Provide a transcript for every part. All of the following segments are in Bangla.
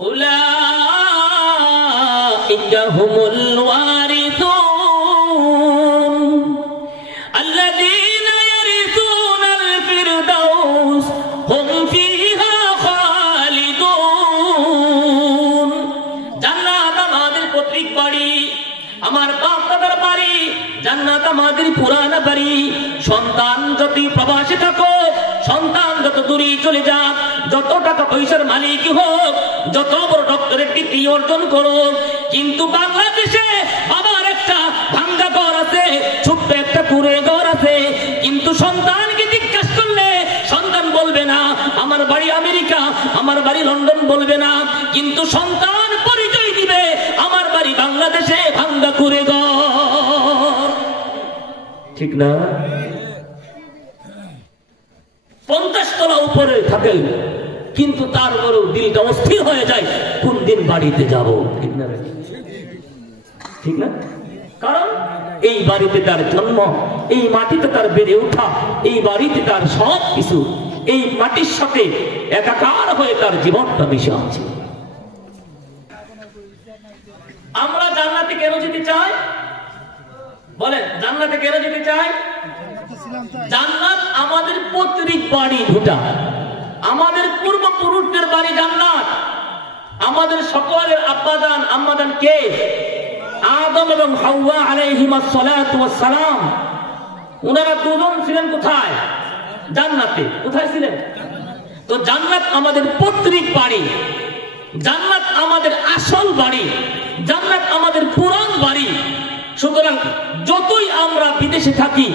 উলাইকা হুমুল ওয়ারিসুন আল্লাযীনা ইয়ারিসুনাল ফিরদাউস হুম ফিহা খালিদুন। জান্নাত আমাদের পৈতৃক বাড়ি, আমার বাপ দাদার বাড়ি, জান্নাত আমাদের পুরানা বাড়ি। সন্তান যদি প্রবাসে থাকো, সন্তান যত দূরে চলে যাক, যত টাকা পয়সার মালিক হোক, যত বড় ডক্টরেট ডিগ্রি অর্জন করো, কিন্তু বাংলাদেশে বাবার একটা ভাঙ্গা ঘর আছে, ছোট্ট একটা কুড়ে ঘর আছে, কিন্তু সন্তানকে জিজ্ঞাসা করলে সন্তান বলবে না আমার বাড়ি আমেরিকা, আমার বাড়ি লন্ডন বলবে না, কিন্তু সন্তান পরিচয় দিবে আমার বাড়ি বাংলাদেশে ভাঙ্গা কুড়ে ঘর। ঠিক না? 50 তলা উপরে থাকে, কিন্তু তারপরেও দিলটা অস্থির হয়ে যায় কোন দিন বাড়িতে যাব। ঠিক না? ঠিক না? কারণ এই বাড়িতে তার জন্ম, এই মাটিতে তার বেড়ে ওঠা, এই বাড়িতে তার সব কিছু, এই মাটির সাথে একাকার হয়ে তার জীবনটা মিশে আছে। আমরা জান্নাতে কেন যেতে চাই? বলেন, জান্নাতে কেন যেতে চাই? জান্নাত আমাদের পৈতৃক বাড়ি দুটা, আমাদের পূর্বপুরুষদের বাড়ি জান্নাত। আমাদের সকলের আব্বাদান আম্মাদান কে? আদম এবং হাওয়া আলাইহিমাস সালাতু ওয়াস সালাম। ওনারা দুজন ছিলেন কোথায়? জান্নাতে। কোথায় ছিলেন? তো জান্নাত আমাদের পৈতৃক বাড়ি, জান্নাত আমাদের আসল বাড়ি, জান্নাত আমাদের পুরান বাড়ি। সুতরাং যতই আমরা বিদেশে থাকি,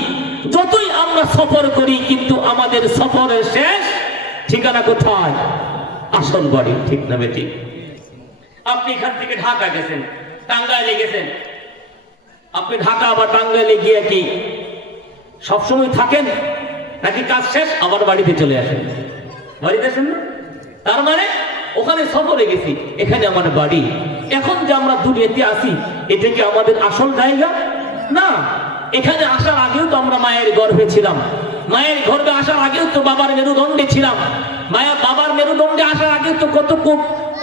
যতই আমরা সফর করি, কিন্তু আমাদের সফরের শেষ ঠিকানা কোথায়? আসল বাড়ি। ঠিক না বেটি? আপনি এখান থেকে ঢাকা গেছেন, টাঙ্গাইলে গেছেন, আপনি ঢাকা বা টাঙ্গাইলে গিয়ে কি সবসময় থাকেন, নাকি কাজ শেষ আবার বাড়িতে চলে আসেন? বাড়িতে আসেন না? তার মানে ওখানে সফরে গেছি, এখানে আমার বাড়ি। এখন যে আমরা দুনিয়াতে আসি, এটা কি আমাদের আসল জায়গা? না। এখানে আসার আগেও তো আমরা মায়ের গর্ভে ছিলাম, মায়ের গর্ভে আসার আগেও তো বাবার মেরুদণ্ডে ছিলাম, বাবার মেরুদণ্ডে আসার আগে তো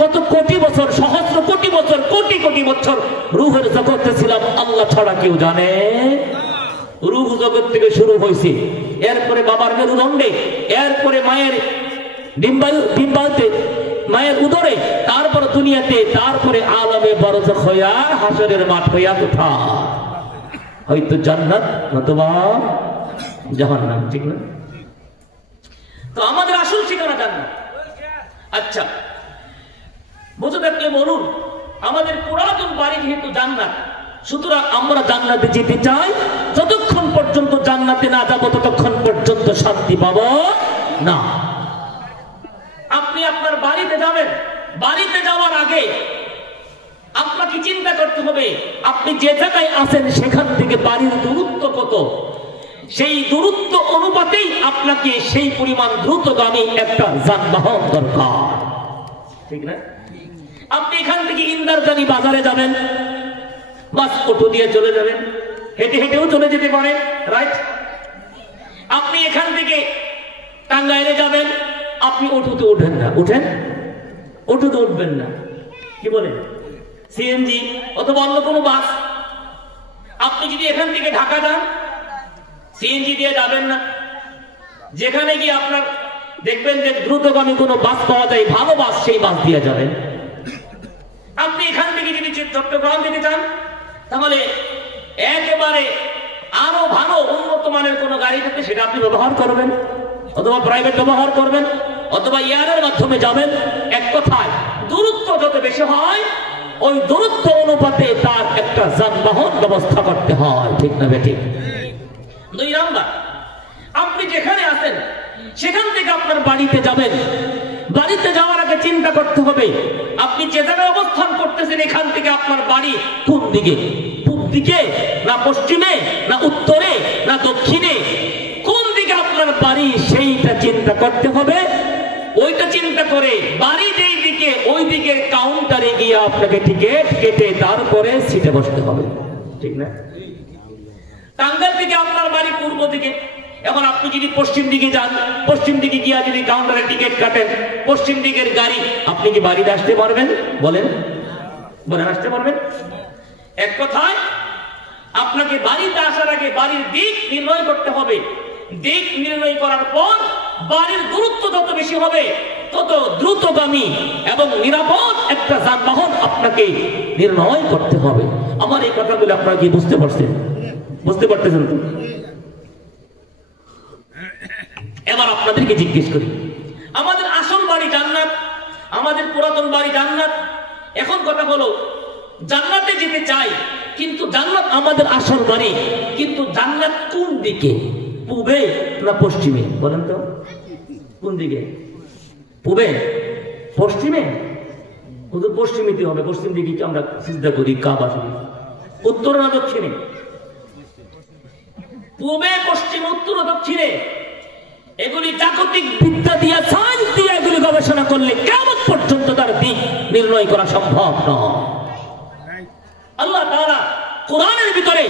কত কোটি বছর, সহস্র কোটি বছর, কোটি কোটি বছর রূহের জগতে ছিলাম। আল্লাহ ছাড়া কেউ জানে? রূহ জগৎ থেকে শুরু হয়েছে, এরপরে বাবার মেরুদণ্ডে, এরপরে মায়ের ডিম্বাতে, মায়ের উদরে, তারপর দুনিয়াতে, তারপরে আলমে বরজখ হইয়া হাসরের মাঠ হইয়া কোথায়? হয়তো জান্নাত নতুবা জাহান্নাম। ঠিক না? তো আমাদের আসল ঠিকানা জান্নাত। আচ্ছা, বুঝে থাকলে বলুন, আমাদের পুরাতন বাড়ি যেহেতু জান্নাত, সুতরাং আমরা জান্নাতে যেতে চাই। যতক্ষণ পর্যন্ত জান্নাতে না যাব, ততক্ষণ পর্যন্ত শান্তি পাবো না। আপনি আপনার বাড়িতে যাবেন, বাড়িতে যাওয়ার আগে আপনাকে চিন্তা করতে হবে আপনি যে জায়গায় আছেন সেখান থেকে বাড়ির দূরত্ব কত। সেই দূরত্ব অনুপাতেই আপনাকে সেই পরিমাণ দ্রুতগামী একটা যানবাহন দরকার। ঠিক না? আপনি এখান থেকে ইন্দারজানি বাজারে যাবেন, বাস অটো দিয়ে চলে যাবেন, হেঁটে হেঁটেও চলে যেতে পারে, রাইট? আপনি এখান থেকে টাঙ্গাইলে যাবেন, আপনি অটোতে উঠেন না, উঠেন? অটোতে উঠবেন না, কি বলেন? সিএনজি অথবা অন্য কোনো বাস। আপনি যদি এখান থেকে ঢাকা যান, সিএনজি দিয়ে যাবেন না। যেখানে গিয়ে আপনার দেখবেন যে দ্রুতগামী কোনো বাস পাওয়া যায়, ভালো বাস, সেই বাস দিয়ে যাবেন। আপনি এখান থেকে যদি চট্টগ্রাম যেতে চান, তাহলে একেবারে আরো ভালো উন্নত মানের কোনো গাড়ি থাকলে সেটা আপনি ব্যবহার করবেন, অথবা প্রাইভেট ব্যবহার করবেন, অথবা এয়ারের মাধ্যমে যাবেন। এক কথায় দূরত্ব যত বেশি হয়, ওই দূরত্ব অনুপাতে তার একটা যানবাহন ব্যবস্থা করতে হয়। ঠিক না বেঠিক? 2 নাম্বার, আপনি যেখানে আছেন সেখান থেকে আপনার বাড়িতে যাবেন। বাড়িতে যাওয়ার আগে চিন্তা করতে হবে আপনি যে জায়গায় অবস্থান করতেছেন, এখান থেকে আপনার বাড়ি কোন দিকে? পূব দিকে না পশ্চিমে না উত্তরে না দক্ষিণে? কোন দিকে আপনার বাড়ি সেইটা চিন্তা করতে হবে। ওইটা চিন্তা করে বাড়ি যেই দিকে, ওই দিকের কাউন্টারে গিয়ে আপনাকে টিকিট কেটে তারপরে সিটে বসতে হবে। ঠিক না? টাঙ্গাইল থেকে আপনার বাড়ি পূর্ব দিকে, এখন আপনি যদি পশ্চিম দিকে যান, পশ্চিম দিকে গিয়ে যদি কাউন্টারে টিকিট কাটেন, পশ্চিম দিকের গাড়ি, আপনি কি বাড়িতে আসতে পারবেন? বলেন বলেন, আসতে পারবেন? এক কথায় আপনাকে বাড়িতে আসার আগে বাড়ির দিক নির্ণয় করতে হবে। দিক নির্ণয় করার পর বাড়ির দূরত্ব যত বেশি হবে তত দ্রুতগামী এবং নিরাপদ একটা যানবাহন আপনাকে নির্ণয় করতে হবে। আমার এই কথাগুলো আপনারা কি বুঝতে পারছেন? বুঝতে পারতেছেন তো? এবার আপনাদেরকে জিজ্ঞেস করি, আমাদের আসল বাড়ি জান্নাত, আমাদের পুরাতন বাড়ি জান্নাত। এখন কথা হলো, জান্নাতে যেতে চাই, কিন্তু জান্নাত আমাদের আসল বাড়ি, কিন্তু জান্নাত কোন দিকে? পূবে না পশ্চিমে? বলেন তো, কোন দিকে? পূবে, পশ্চিমে? শুধু পশ্চিমেতে হবে। পশ্চিম দিকে কি আমরা সিজদা করি, কাবা শরীফ? উত্তর না দক্ষিণে? পূবে, পশ্চিম, উত্তর, দক্ষিণে। এগুলি জাগতিক বিদ্যা দিয়ে, সায়েন্স দিয়ে এগুলি গবেষণা করলে কিয়ামত পর্যন্ত তার দিক নির্ণয় করা সম্ভব নয়। আল্লাহ তাআলা কোরআনের ভিতরে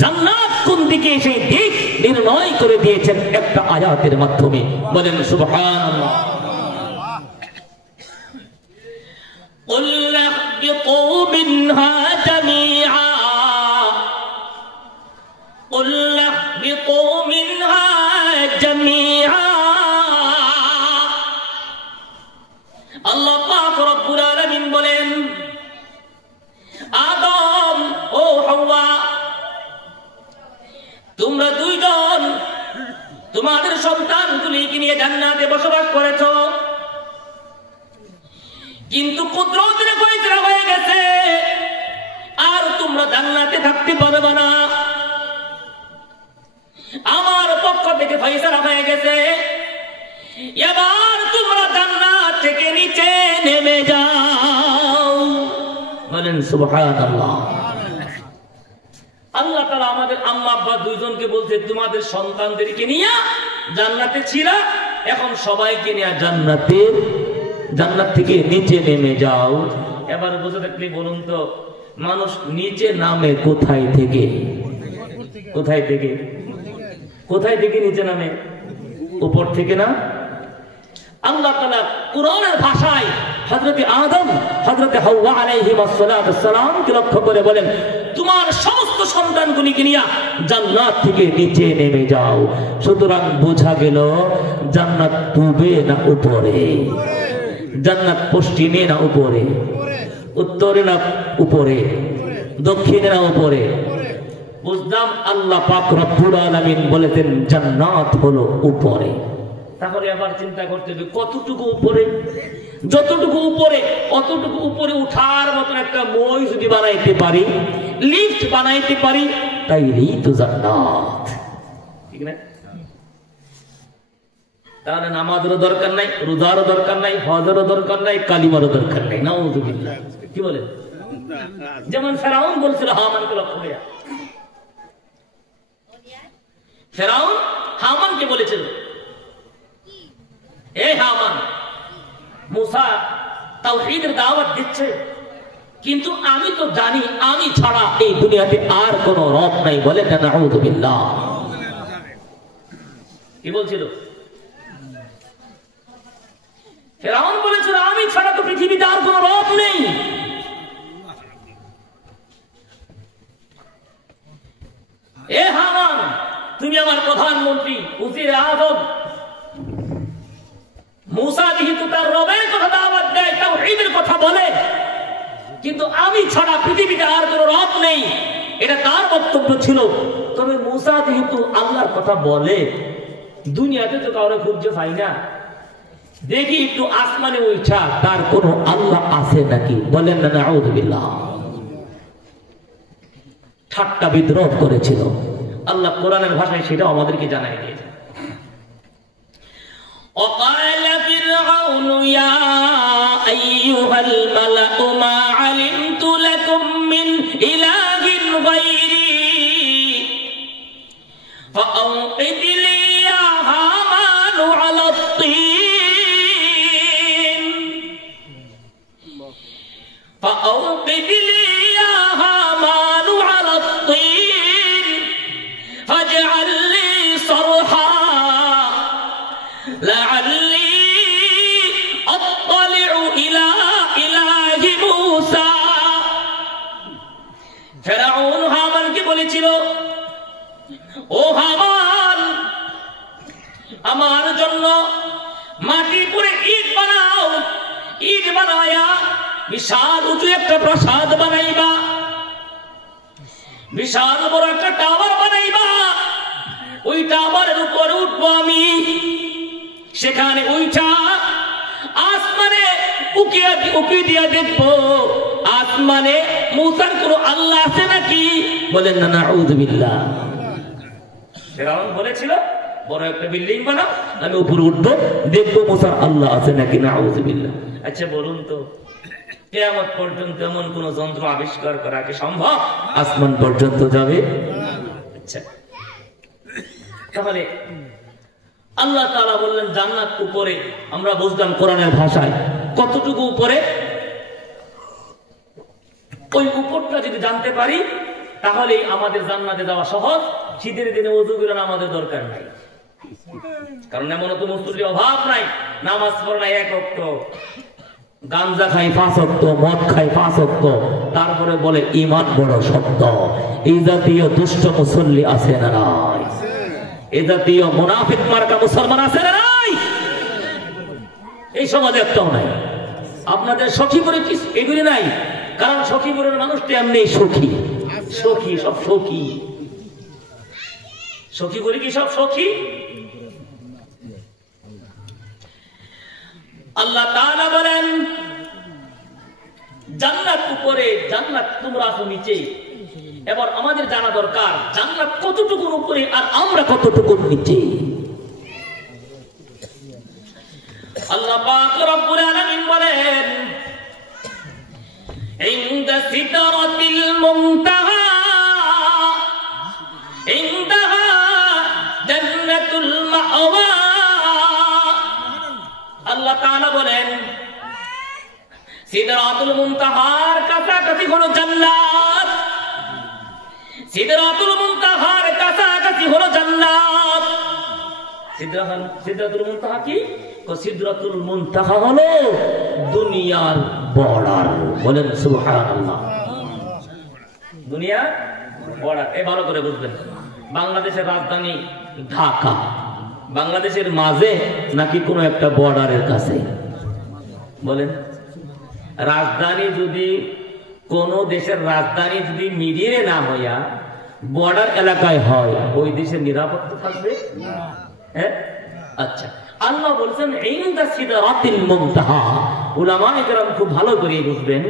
জান্নাত কোন দিকে সেই দিক নির্ণয় করে দিয়েছেন একটা আয়াতের মাধ্যমে। বলেন সুবহানাল্লাহ। قُلْ اهْبِطُوا مِنْهَا جَمِيعًا قُلْ اهْبِطُوا مِنْهَا جَمِيعًا আল্লাহ পাক রব্বুল আলামিন বলেন, আদম ও হাওয়া, তোমরা দুইজন তোমাদের সন্তানগুলিকে নিয়ে জান্নাতে বসবাস করেছো, কিন্তু কুদরতের ফয়সালা হয়ে গেছে আর তোমরা জান্নাতে থাকতে পারবে না। আমার পক্ষ থেকে ফয়সালা হয়ে গেছে, এবার তোমরা জান্নাত থেকে নিচে নেমে যাও। বলেন সুবহানাল্লাহ। আল্লাহ তাআলা আমাদের আম্মা আব্বা দুইজনকে বলছে, তোমাদের সন্তানদেরকে নিয়ে জান্নাতে ছিলা, এখন সবাইকে নিয়ে জান্নাত থেকে নিচে নেমে যাও। এবার বুঝে থাকলে বলুন তো, মানুষ নিচে নামে কোথায় থেকে? কোথায় থেকে? কোথায় থেকে নিচে নামে? উপর থেকে না? আল্লাহ তাআলা কুরআনের ভাষায় হযরতে আদম, হযরতে হাওয়া আলাইহিস সালাম কে লক্ষ্য করে বলেন, তোমার সমস্ত সন্তানগুলিকে নিয়ে জান্নাত থেকে নিচে নেমে যাও। সুতরাং বোঝা গেল জান্নাত পূবে না উপরে? জান্নাত পশ্চিমে না উপরে? উত্তরে না উপরে? দক্ষিণে না উপরে? বুঝলাম আল্লাহ পাক রব্বুল আলামিন বলেছেন জান্নাত হলো উপরে। তাহলে আবার চিন্তা করতে হবে কতটুকু উপরে? যতটুকু উপরে, অতটুকু উপরে উঠার মতন একটা মই যদি বানাইতে পারি, লিফট বানাইতে পারি, তাইলেই তো জান্নাত, ঠিক না? তাহলে নামাজেরও দরকার নাই, রোজারও দরকার নাই, হজেরও দরকার নাই, কালিমারও দরকার নাই। নাউযুবিল্লাহ। কি বলেন? যেমন ফেরাউন বলছিল হামানকে লক্ষ্য করে, ফেরাউন হামানকে বলেছিল, এ হামান, মুসা তাওহীদের দাওয়াত দিচ্ছে, কিন্তু আমি তো জানি আমি ছাড়া এই দুনিয়াতে আর কোন রব নাই। বলে না নাউযুবিল্লাহ। কি বলছিল? ফেরাউন বলেছিল আমি ছাড়া তো পৃথিবীতে আর কোন রব নেই। এ হামান, তুমি আমার প্রধানমন্ত্রী, উজিরে আযম। মুসা যেহেতু তার রবের কথা দাওয়াত দেয়, তাওহীদের কথা বলে, কিন্তু আমি ছাড়া পৃথিবীতে আর কোন রব নেই, এটা তার বক্তব্য ছিল। তবে মুসা যেহেতু আল্লাহর কথা বলে, দুনিয়াতে তো কাউরে খুঁজে পাই না, দেখি একটু আসমানে উঠা তার কোন আল্লাহ আছে নাকি। বলেন না নাউযুবিল্লাহ। ঠাট্টা বিদ্রোহ করেছিল। আল্লাহ কোরআনের ভাষায় সেটা আমাদেরকে জানাই দিয়েছে। وقال فرعون يا أيها الملأ ما علمت لكم من إله غيري فأوقد لي يا هامان على الطين فأوقد لي يا هامان على الطين فاجعل لي صرحا বলেছিল, ও হামান, আমার জন্য মাটি করে ইট বানাও, ইট বানায়া বিশাল উঁচু একটা প্রাসাদ বানাইবা, বিশাল বড় একটা টাওয়ার বানাইবা, ওই টাওয়ারের উপরে উঠবো আমি, সেখানে ওইটা আসমানে উকি দিয়া দেখবো আসমানে মুসার কোন আল্লাহ আছে নাকি। বলেন না নাউযুবিল্লাহ। ফিরআউন বলেছিল বড় একটা বিল্ডিং বানাও, আমি উপরে উঠবো, দেখবো মুসার আল্লাহ আছে নাকি। নাউযুবিল্লাহ। আচ্ছা বলুন তো, কিয়ামত পর্যন্ত এমন কোন যন্ত্র আবিষ্কার করা কি সম্ভব আসমান পর্যন্ত যাবে? আচ্ছা, তাহলে আল্লাহ তাআলা বললেন জান্নাত উপরে। আমরা বুঝলাম কোরআনের ভাষায় কতটুকু উপরে। ওই উপরটা যদি জানতে পারি তাহলে আমাদের জান্নাতে যাওয়া সহজ। শীতের দিনে ওযু করার আমাদের দরকার নাই, কারণ এমন তো মুসল্লির অভাব নাই, নামাজ পড়ে নাই এক ওয়াক্ত, গাঞ্জা খাই 5 ওয়াক্ত, মদ খাই 5 ওয়াক্ত, তারপরে বলে ঈমান বড় শক্ত। এই জাতীয় দুষ্ট মুসল্লি আছে না নাই? এই জাতীয় মুনাফিক মার্কা মুসলমান আছে না নাই? এই সমাজে একটাও নাই। আপনাদের সখীপুরে কি এগুলি নাই? কারণ সখীপুরের মানুষটি এমনি সখী, সখী সব সখী, সখীপুরে কি সব সখী। আল্লাহ তাআলা বলেন জান্নাত উপরে, জান্নাত তোমরা আছো নিচে। এবার আমাদের জানা দরকার জান্নাত কতটুকু উপরে আর আমরা কতটুকু নিচে। আল্লাহ পাক রব্বুল আলামিন বলেন ইনদা সিদরাতিল মুনতাহা ইনদাহা জান্নাতুল মাওয়া। আল্লাহ তাআলা বলেন সিদরাতুল মুনতাহার কাছাকাছি হলো জান্নাত, সিদরাতুল মুনতাহার কাছাকাছি হলো জান্নাত। সিদরাতুল মুনতাহা কি? সিদরাতুল মুনতাহা হলো দুনিয়ার বর্ডার। বলেন সুবহানাল্লাহ। দুনিয়ার বর্ডার এই ভালো করে বুঝবেন। বাংলাদেশের রাজধানী ঢাকা, বাংলাদেশের মাঝে নাকি কোন একটা বর্ডারের কাছে? বলেন, রাজধানী যদি কোন দেশের রাজধানী যদি মিডিয়ে না হইয়া বর্ডার এলাকায় হয়, ওই দেশের নিরাপত্তা থাকবে? হ্যাঁ, আচ্ছা। আল্লাহ বলছেন ইনদা সিদরাতিল মুনতাহা। উলামায়ে কেরাম খুব ভালো করে বুঝবেন,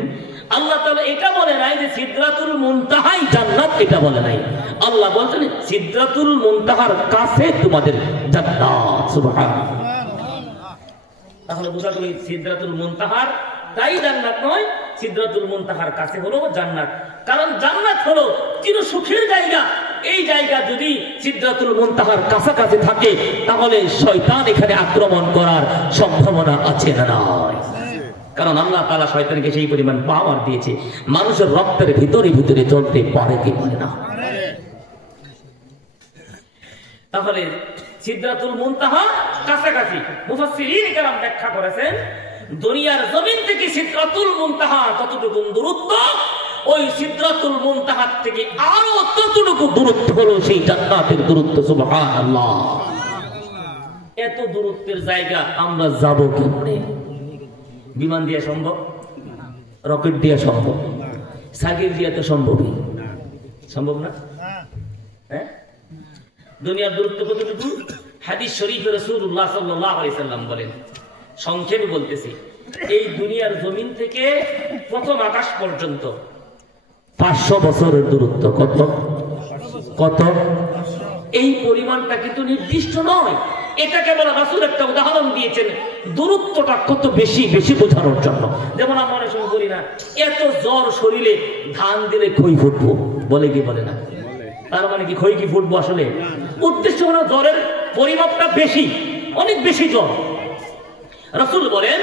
আল্লাহ তাআলা এটা বলে নাই যে সিদরাতুল মুনতাহাই জান্নাত, এটা বলে নাই। আল্লাহ বলছেন সিদরাতুল মুনতাহার কাছে তোমাদের জান্নাত। সুবহানাল্লাহ। তাহলে বোঝা গেল সিদরাতুল মুনতাহার তাই জান্নাত নয়, সিদরাতুল মুনতাহার কাছে হলো জান্নাত। কারণ জান্নাত হলো চির সুখের জায়গা। এই জায়গা যদি সিদরাতুল মুনতাহার কাছাকাছি থাকে তাহলে শয়তান এখানে আক্রমণ করার সম্ভাবনা আছে না নয়? কারণ আল্লাহ তাআলা শয়তানকে সেই পরিমাণ পাওয়ার দিয়েছে, মানুষের রক্তের ভিতরে ভিতরে চলতে পারে কি পারে না। তাহলে সিদরাতুল মুনতাহা কাছাকাছি। মুফাসসিরিন কেরাম ব্যাখ্যা করেছেন দুনিয়ার জমিন থেকে সিদরাতুল মুনতাহা কতটুকু দূরত্ব, ওই সিদরাতুল মুনতাহা থেকে আরো ততটুকু দূরত্ব হলো সেই জান্নাতের দূরত্ব। সুবহানাল্লাহ। এত দূরত্বের জায়গা আমরা যাব কেমনে? বিমান দিয়ে সম্ভব? রকেট দিয়ে সম্ভব? সাইকেল দিয়ে তো সম্ভবই সম্ভব না। হ্যাঁ, দুনিয়ার দূরত্ব কতটুকু? হাদিস শরীফে রাসূলুল্লাহ সাল্লাল্লাহু আলাইহি সাল্লাম বলেন, সংক্ষেপে বলতেছি, এই দুনিয়ার জমিন থেকে প্রথম আকাশ পর্যন্ত 500 বছরের দূরত্ব। কত কত? এই পরিমাণটা কিন্তু নির্দিষ্ট নয়, এটাকে বলা রাসূল একটা উদাহরণ দিয়েছেন দূরত্বটা কত বেশি বেশি বোঝানোর জন্য। যেমন আমরা অনেক সময় বলি না, এত জ্বর শরীরে, ধান দিলে খই ফুটবো, বলে কি বলে না? তার মানে কি খই কি ফুটবো? আসলে উদ্দেশ্য হলো জ্বরের পরিমাপটা বেশি, অনেক বেশি জ্বর। রাসূল বলেন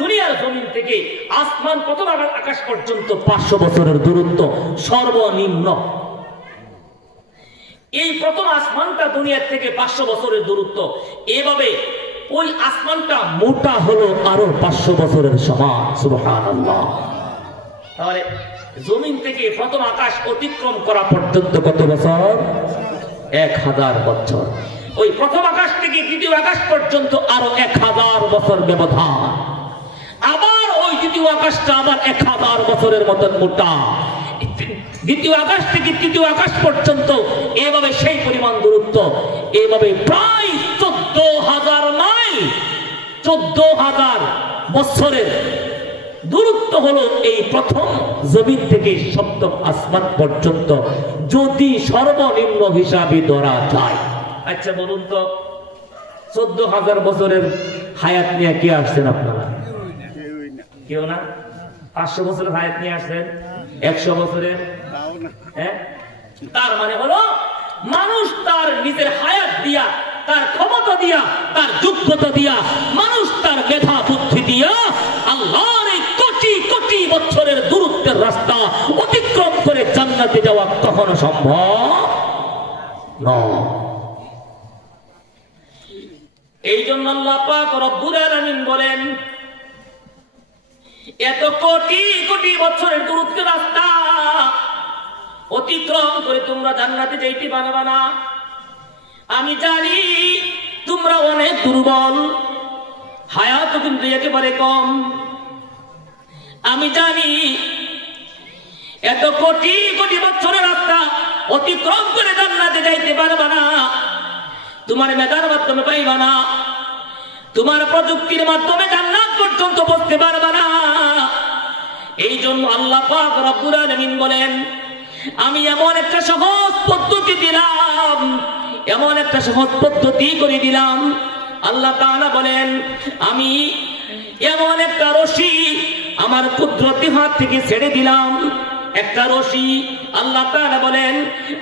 দুনিয়ার জমিন থেকে আসমান প্রথম আকাশ পর্যন্ত 500 বছরের দূরত্ব সর্বনিম্ন। এই প্রথম আসমানটা দুনিয়ার থেকে 500 বছরের দূরত্ব। এভাবে ওই আসমানটা মোটা হলো আরো 500 বছরের সমান। সুবহানাল্লাহ। তাহলে জমিন থেকে প্রথম আকাশ অতিক্রম করা পর্যন্ত কত বছর? 1000 বছর। ওই প্রথম আকাশ থেকে দ্বিতীয় আকাশ পর্যন্ত আরো 1000 বছর ব্যবধান। আবার ওই দ্বিতীয় আকাশটা আবার 1000 বছরের মতন মোটা। দ্বিতীয় আকাশ থেকে তৃতীয় আকাশ পর্যন্ত এভাবে সেই পরিমাণ দূরত্ব, এভাবে প্রায় 14,000 মাইল, 14,000 বছরের দূরত্ব হলো এই প্রথম জমিন থেকে সপ্তম আসমান পর্যন্ত, যদি সর্বনিম্ন হিসাবে ধরা যায়। আচ্ছা বলুন তো, 14,000 বছরের হায়াত নিয়ে কে আসছেন আপনারা? কেউ না। 500 বছরের হায়াত নিয়ে আসছেন, 100 বছরের। হ্যাঁ, তার মানে হলো মানুষ তার নিজের হায়াত দিয়া, তার ক্ষমতা দিয়া, তার যোগ্যতা দিয়া, মানুষ তার মেধা বুদ্ধি দিয়া আল্লাহর এই কোটি কোটি বছরের দূরত্বের রাস্তা অতিক্রম করে জান্নাতে যাওয়া কখনো সম্ভব নয়। এই জন্য আল্লাহ পাক রব্বুল আলামিন বলেন, এত কোটি কোটি বছরের দূরত্বের রাস্তা অতিক্রম করে তোমরা জান্নাতে যাইতে পারবে না। আমি জানি তোমরা অনেক দুর্বল, হায়াত কিন্তু একেবারে কম। আমি জানি এত কোটি কোটি বছরের রাস্তা অতিক্রম করে জান্নাতে যাইতে পারবে না। তোমার মেধার মাধ্যমে পাইবা না, তোমার প্রযুক্তির মাধ্যমে জান্নাত পর্যন্ত পৌঁছতে পারবে না। এই জন্য আল্লাহ পাক রব্বুল আলামিন বলেন, আমি এমন একটা সহজ পদ্ধতি দিলাম, এমন একটা সহজ পদ্ধতি করে দিলাম। আল্লাহ তাআলা বলেন, আমি এমন একটা রশি আমার কুদরতি হাত থেকে ছেড়ে দিলাম, একটা রশি। আল্লাহ তাআলা বলেন,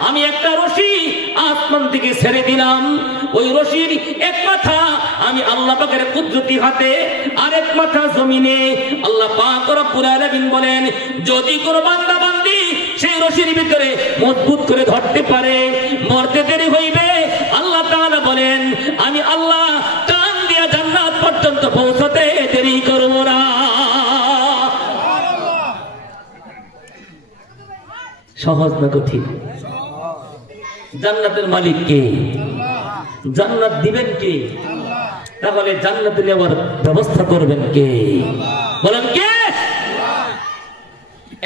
আমি একটা রশি আসমান থেকে ছেড়ে দিলাম। ওই রশির এক মাথা আমি আল্লাহ পাকের কুদরতি হাতে, আর এক মাথা জমিনে। আল্লাহ পাক রব্বুল আলামিন বলেন, যদি কোনো বান্দা বান্দি সেই রশির ভিতরে মজবুত করে ধরতে পারে, মরতে দেরি হইবে। আল্লাহ তাআলা বলেন, আমি আল্লাহ টান দিয়া জান্নাত পর্যন্ত পৌঁছাতে দেরি করব না। সহজ না কঠিন? জান্নাতের মালিক কে? জান্নাত দিবেন কে? তাহলে জান্নাতে নেওয়ার ব্যবস্থা করবেন কে? বলেন কে?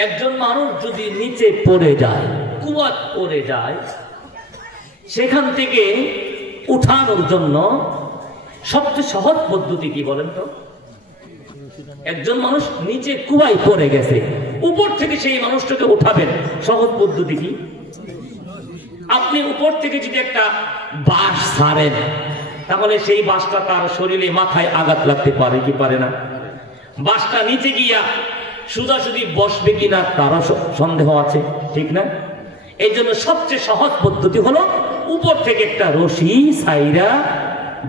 একজন মানুষ যদি নিচে পড়ে যায়, কুয়াত পড়ে যায়, সেখান থেকে উঠানোর জন্য সবচেয়ে সহজ পদ্ধতি কি বলেন তো? একজন মানুষ নিচে কুয়ায় পড়ে গেছে, উপর থেকে সেই মানুষটাকে উঠাবেন, সহজ পদ্ধতি কি? আপনি উপর থেকে যদি একটা বাঁশ ছাড়েন, তাহলে সেই বাঁশটা তার শরীরে মাথায় আঘাত লাগতে পারে কি পারে না? বাঁশটা নিচে গিয়া সোজাসুজি বসবে কিনা তারও সন্দেহ আছে, ঠিক না? এই জন্য সবচেয়ে সহজ পদ্ধতি হলো উপর থেকে একটা রশি ছাইরা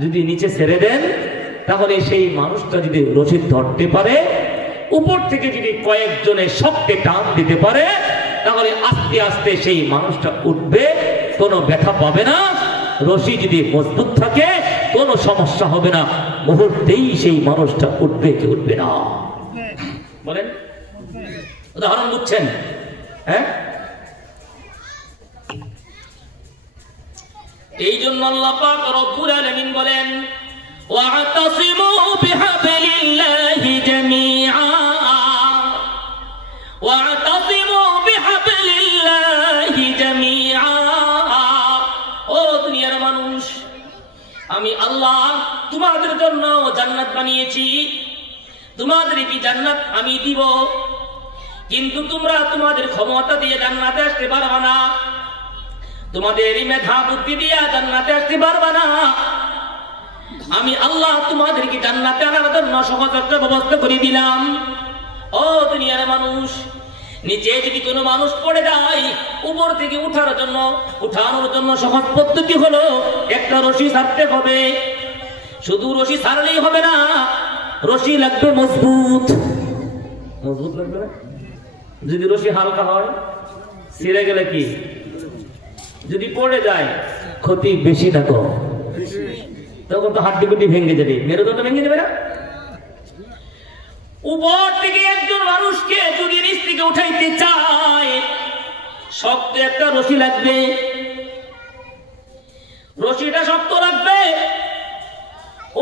যদি নিচে ছেড়ে দেন, তাহলে সেই মানুষটা যদি রশি ধরতে পারে, উপর থেকে যদি কয়েকজনে শক্তি টান দিতে পারে, তাহলে আস্তে আস্তে সেই মানুষটা উঠবে, কোনো ব্যথা পাবে না। রশি যদি মজবুত থাকে কোনো সমস্যা হবে না, মুহূর্তেই সেই মানুষটা উঠবে কি উঠবে না? বলেন, উদাহরণ বুঝছেন? হ্যাঁ, এই জন্য আল্লাহ পাক রব্বুল আলামিন বলেন, ওয়াতাসিমু বিহাবলিল্লাহি জামিআ, ওয়াতাসিমু বিহাবলিল্লাহি জামিআ। ও দুনিয়ার মানুষ, আমি আল্লাহ তোমাদের জন্য জান্নাত বানিয়েছি, তোমাদের কি জান্নাত আমি দিব, কিন্তু তোমরা তোমাদের ক্ষমতা দিয়ে জান্নাতে আসতে পারবে না, তোমাদের মেধা বুদ্ধি দিয়ে জান্নাতে আসতে পারবে না। আমি আল্লাহ তোমাদেরকে জান্নাতে আনার জন্য সহজ একটা ব্যবস্থা করে দিলাম। ও দুনিয়ার মানুষ, নিচে যদি কোনো মানুষ পড়ে যায়, উপর থেকে উঠানোর জন্য সহজ পদ্ধতি হলো একটা রশি ছাড়তে হবে। শুধু রশি ছাড়লেই হবে না, রশি লাগবে মজবুত। মজবুত লাগবে না? যদি রশি হালকা হয়, ছিঁড়ে গেলে কি, যদি পড়ে যায় ক্ষতি বেশি না কম? তখন তো হাড্ডি গুটি ভেঙে যাবে, মেরুদণ্ড ভেঙে যাবে না? উপর থেকে একজন মানুষকে যদি নিচ থেকে উঠাইতে চায়, শক্ত একটা রশি লাগবে, রশিটা শক্ত লাগবে।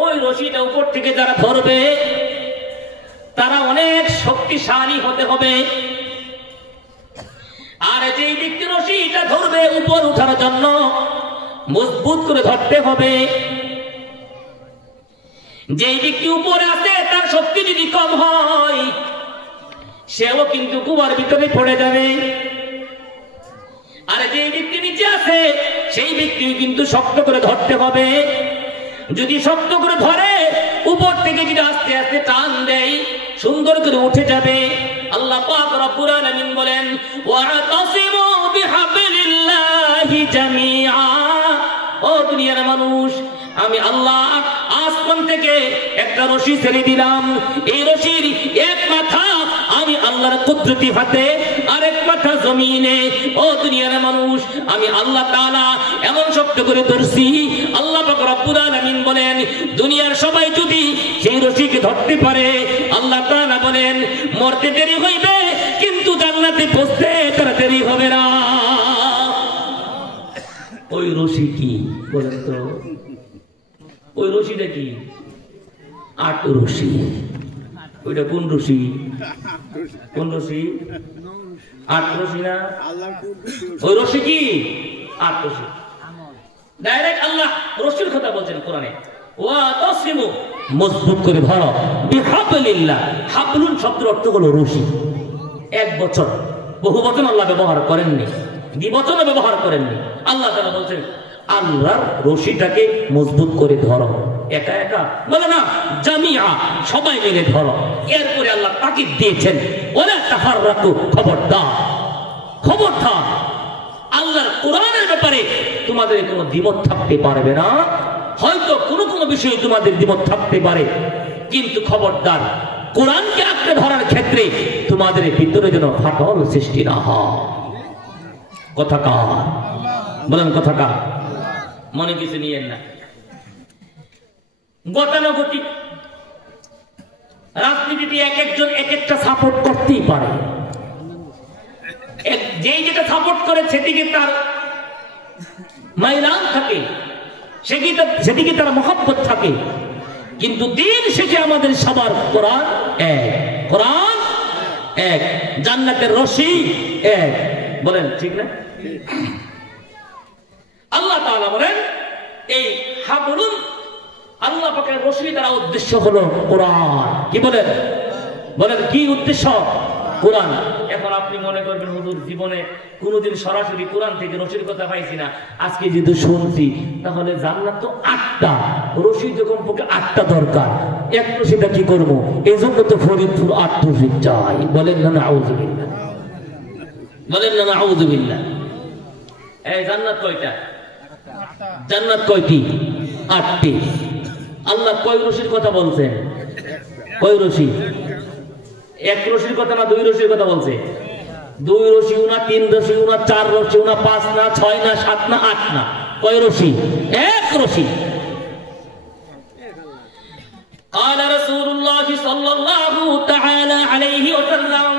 ওই রশিটা উপর থেকে যারা ধরবে তারা অনেক শক্তিশালী হতে হবে। আর যে ব্যক্তি রশিটা ধরবে উপর উঠার জন্য মজবুত করে ধরতে হবে। যে ব্যক্তি উপরে আছে তার শক্তি যদি কম হয় সেও কিন্তু কুয়ার ভিতরে পড়ে যাবে। আর যে ব্যক্তি নিচে আছে সেই ব্যক্তি কিন্তু শক্ত করে ধরতে হবে। যদি শক্ত করে ধরে উপর থেকে যদি আস্তে আস্তে টান দেয় সুন্দর করে উঠে যাবে। আল্লাহ পাক রব্বুল আলামিন বলেন ওয়াতাসিমু বিহাবলিল্লাহি জামিআ। ও দুনিয়ার মানুষ, আমি আল্লাহ আসমান থেকে একটা রশি ছেড়ে দিলাম। এই রশির এক মাথা আমি আল্লাহর কুদরতি হাতে, আরেক মাথা জমিনে। ও দুনিয়ার মানুষ, আমি আল্লাহ তাআলা এমন শক্ত করে ধরছি। আল্লাহ পাক রব্বুল আলামিন বলেন দুনিয়ার সবাই যদি সেই রশিকে ধরতে পারে, আল্লাহ তাআলা বলেন মরতে দেরি হইবে কিন্তু জান্নাতে পৌঁছতে তারা দেরি হবে না। ওই রশি কি বলেন তো? ওই রশিটা কি? 8 রশি। ওইটা কোন রশি? কোন রশি? 8 রশি না? ওই রশি কি? 8 রশি। ডাইরেক্ট আল্লাহ রশির কথা বলছেন কোরআনে, ওয়াতাসিমু, মজবুত করে ধরো, বিহাবলিল্লাহ। হাবলুন শব্দের অর্থ হলো রশি। এক বচন, বহু বচন আল্লাহ ব্যবহার করেননি, দ্বিবচনও ব্যবহার করেননি। আল্লাহ তাআলা বলছেন আল্লাহর রশিটাকে মজবুত করে ধরো। একা একা বলে না, জামিআ, সবাই মিলে ধরো। এরপরে আল্লাহ তাকিদ দিয়েছেন ওয়ালা তাফাররাকু, খবরদার, খবরদার, আল্লাহর কোরআনের ব্যাপারে তোমাদের কোনো দ্বিমত থাকতে পারবে না। হয়তো কোনো কোনো বিষয়ে তোমাদের দ্বিমত থাকতে পারে, কিন্তু খবরদার কোরআনকে আঁকড়ে ধরার ক্ষেত্রে তোমাদের ভিতরে যেন ফাটল সৃষ্টি না হয়। কথা কার? বলেন কথা কার? মনে কিছু নিয়েন না। গতানুগতিক রাজনীতিতে এক একজন এক একটা সাপোর্ট করতেই পারে। যেই যেটা সাপোর্ট করে সেদিকে তার মাইলান থাকে, সেদিকে তার মহব্বত থাকে। কিন্তু দিন শেষে আমাদের সবার কোরআন এক, কোরআন এক, জান্নাতের রশি এক। বলেন ঠিক না? আল্লাহ তাআলা বলেন এই হাবলুন, আল্লাহ পাকের রশি দ্বারা উদ্দেশ্য হলো কোরআন। কি বলেন? বলেন কি উদ্দেশ্য? কোরআন। এখন আপনি মনে করবেন হুজুর জীবনে কোনোদিন সরাসরি কোরআন থেকে রশির কথা পাইছি না, আজকে যেহেতু শুনছি, তাহলে জান্নাত তো 8টা, রশি যখন পক্ষে 8টা দরকার, এক রশিটা কি করবো? এই জন্য তো ফরিদপুর 8 রশি চাই। বলেন না নাউযুবিল্লাহ, বলেন না নাউযুবিল্লাহ। এই জান্নাত কয়টা? জান্নাত কয়টি? 8টি। আল্লাহ কয় রশির কথা বলছেন? কয় রশি? এক রশির কথা না 2 রশির কথা বলছে? 2 রশিও না, 3 রশিও না, 4 রশিও না, 5 না, 6 না, 7 না, 8 না। কয় রশি? এক রশি। قال رسول الله صلى الله تعالى عليه وسلم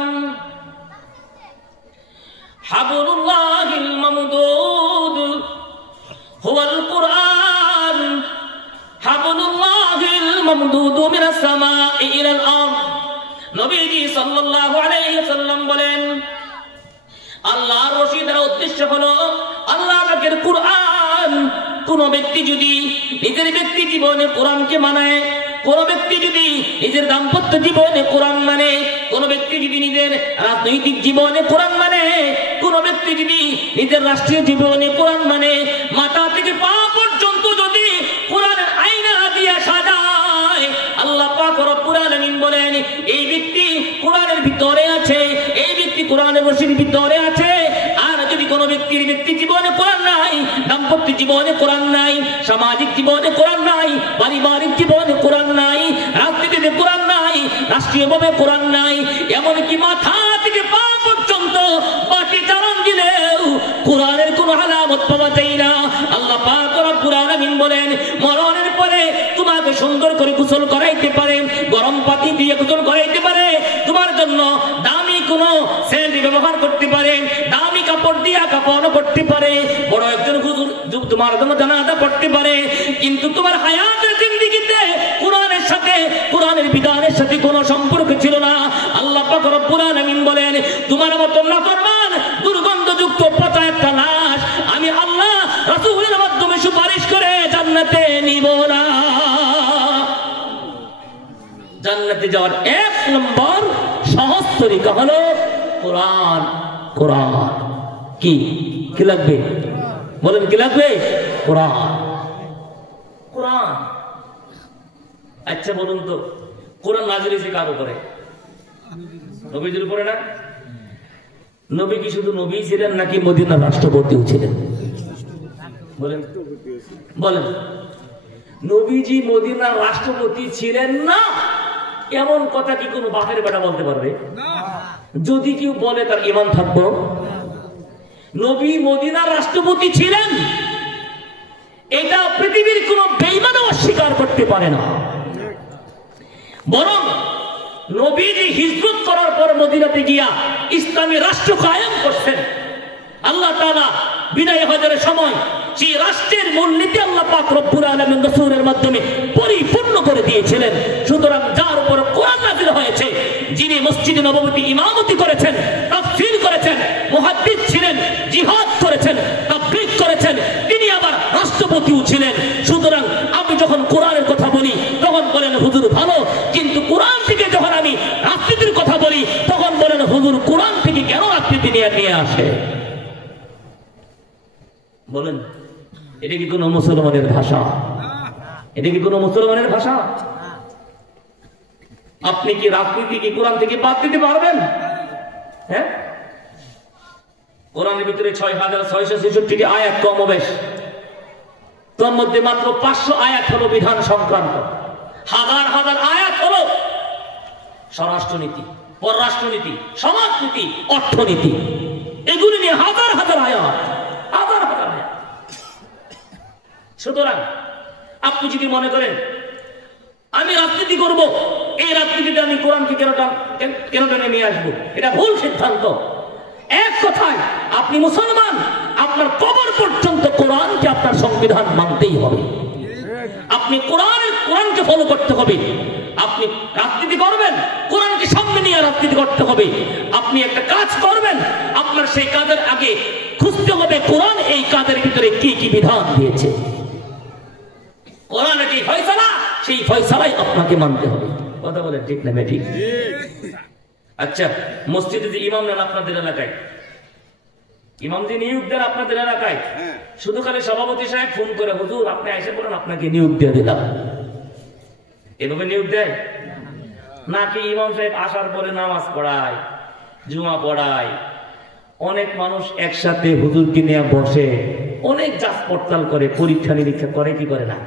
حبل الله الممدود هو القرآن حبل الله الممدود من السماء إلى الأرض। নবীজি সাল্লাল্লাহু আলাইহি ওয়াসাল্লাম বলেন আল্লাহর রশি দ্বারা উদ্দেশ্য হলো আল্লাহ পাকের কোরআন। কোন ব্যক্তি যদি নিজের ব্যক্তি জীবনে কোরআনকে মানায়, কোন ব্যক্তি যদি নিজের দাম্পত্য জীবনে কোরআন মানে, কোন ব্যক্তি যদি নিজের রাজনৈতিক জীবনে কোরআন মানে, কোন ব্যক্তি যদি নিজের রাষ্ট্রীয় জীবনে কোরআন মানে, মাথা থেকে পা পর্যন্ত যদি কোরআনের আয়না দিয়ে সাজায়, আল্লাহ পাক রব্বুল আলামিন বলেন এই ব্যক্তি কোরআনের ভিতরে আছে, এই ব্যক্তি কোরআনের রশির ভিতরে আছে। আর যদি কোনো ব্যক্তির ব্যক্তি জীবনে কোরআন নাই, দাম্পত্য জীবনে কোরআন নাই, সামাজিক জীবনে কোরআন নাই, পারিবারিক জীবনে কোরআন নাই, রাজনীতিতে কোরআন নাই, রাষ্ট্রীয়ভাবে কোরআন নাই, এমনকি মাথা থেকে পা পর্যন্ত বাকি চারণ দিলেও কোরআনের কোনো আলামত পাওয়া যায় না। আল্লাহ পাক রব্বুল আলামিন বলেন মরণের পরে তোমাকে সুন্দর করে গোসল করাইতে পারে, গরম পানি দিয়ে গোসল করাইতে পারে, তোমার জন্য দামি কোনো সেন্ট ব্যবহার করতে পারে, দামি কাপড় দিয়ে কাফন করতে পারে, বড় একজন হুজুর তোমার জন্য জানাজা পড়তে পারে, কিন্তু তোমার হায়াতের জিন্দেগিতে কোরআনের সাথে, কোরআনের বিধানের সাথে কোনো সম্পর্ক ছিল না। আল্লাহ পাক রব্বুল আলামিন বলেন, তোমার মত নাফরমান দুর্গন্ধযুক্ত পচা একটা লাশ আমি আল্লাহ রাসূলের মাধ্যমে সুপারিশ করে জান্নাতে নিব না। জান্নাতে যাওয়ার এক নম্বর সহজ তরিকা হলো কোরআন। কোরআন কি কি লাগবে বলেন, কি লাগবে? কোরআন। কোরআন। আচ্ছা বলুন তো, কোরআন নাযিল হয়েছে কার উপরে? নবীদের উপরে না? নবী কি শুধু নবী ছিলেন নাকি মদিনার রাষ্ট্রপতিও ছিলেন? বলেন বলেন। নবীজি মদিনার রাষ্ট্রপতি ছিলেন না এমন কথা কি কোনো বাপের বেটা বলতে পারবে? যদি কেউ বলে তার ঈমান থাকবো? নবী মদিনার রাষ্ট্রপতি ছিলেন এটা পৃথিবীর কোন বেঈমানও অস্বীকার করতে পারে না। বরং নবীজি হিজরত করার পর মদিনাতে গিয়া ইসলামী রাষ্ট্র কায়েম করছেন। আল্লাহ তাআলা বিদায় হজের সময় সেই রাষ্ট্রের মূলনীতি আল্লাহ পাক রব্বুল আলামিন রাসূলের মাধ্যমে পরিপূর্ণ করে দিয়েছিলেন। সুতরাং যার উপর কোরআন নাযিল হয়েছে, যিনি মসজিদে নববীতে ইমামতি করেছেন, তাফসীর করেছেন, মুহাদ্দিস ছিলেন, জিহাদ করেছেন, তাবলীগ করেছেন, তিনি আবার রাষ্ট্রপতিও ছিলেন। সুতরাং আমি যখন কোরআনের কথা বলি তখন বলেন হুজুর ভালো, কিন্তু কোরআন থেকে যখন আমি রাজনীতির কথা বলি তখন বলেন হুজুর কোরআন থেকে কেন রাজনীতি নিয়ে আসে? বলেন, এটা কি কোনো মুসলমানের ভাষা? এটা কি কোনো মুসলমানের ভাষা? আপনি কি রাজনীতি কি কোরআন থেকে বাদ দিতে পারবেন? হ্যাঁ, কোরআনের ভিতরে ৬,৬৬৬টি আয়াত কমবেশ, তোর মধ্যে মাত্র ৫০০ আয়াত হলো বিধান সংক্রান্ত, হাজার হাজার আয়াত হলো স্বরাষ্ট্রনীতি, পররাষ্ট্রনীতি, সমাজনীতি, অর্থনীতি, এগুলি নিয়ে হাজার হাজার আয়াত, হাজার হাজার আয়াত। সুতরাং আপনি যদি মনে করেন আমি রাজনীতি করব, এই রাজনীতিতে আমি কোরআনকে কেন টেনে নিয়ে আসবো, এটা ভুল সিদ্ধান্ত। এক কথায় আপনি মুসলমান, আপনার কবর পর্যন্ত কোরআনকে আপনার সংবিধান মানতেই হবে। আপনি কোরআনকে ফলো করতে হবে। আপনি রাজনীতি করবেন, কোরআনকে সামনে নিয়ে রাজনীতি করতে হবে। আপনি একটা কাজ করবেন, আপনার সেই কাজের আগে খুঁজতে হবে কোরআন এই কাজের ভিতরে কি কি বিধান দিয়েছে। কোরআনের যে ফয়সালা, সেই ফয়সালাই আপনাকে মানতে হবে। কথা বলেন ঠিক না ঠিক? আচ্ছা, মসজিদে যে ইমাম নেন আপনাদের এলাকায়, ইমাম যে নিয়োগ দেন আপনাদের এলাকায়, শুধু খালি সভাপতি সাহেব ফোন করে হুজুর আপনি এসে পড়েন আপনাকে নিয়োগ দিয়ে দিলাম, এভাবে নিয়োগ দেয় নাকি ইমাম সাহেব আসার পরে নামাজ পড়ায়, জুমা পড়ায়, অনেক মানুষ একসাথে হুজুরকে নিয়ে বসে, অনেক যাচ পড়তাল করে, পরীক্ষা নিরীক্ষা করে কি করে না?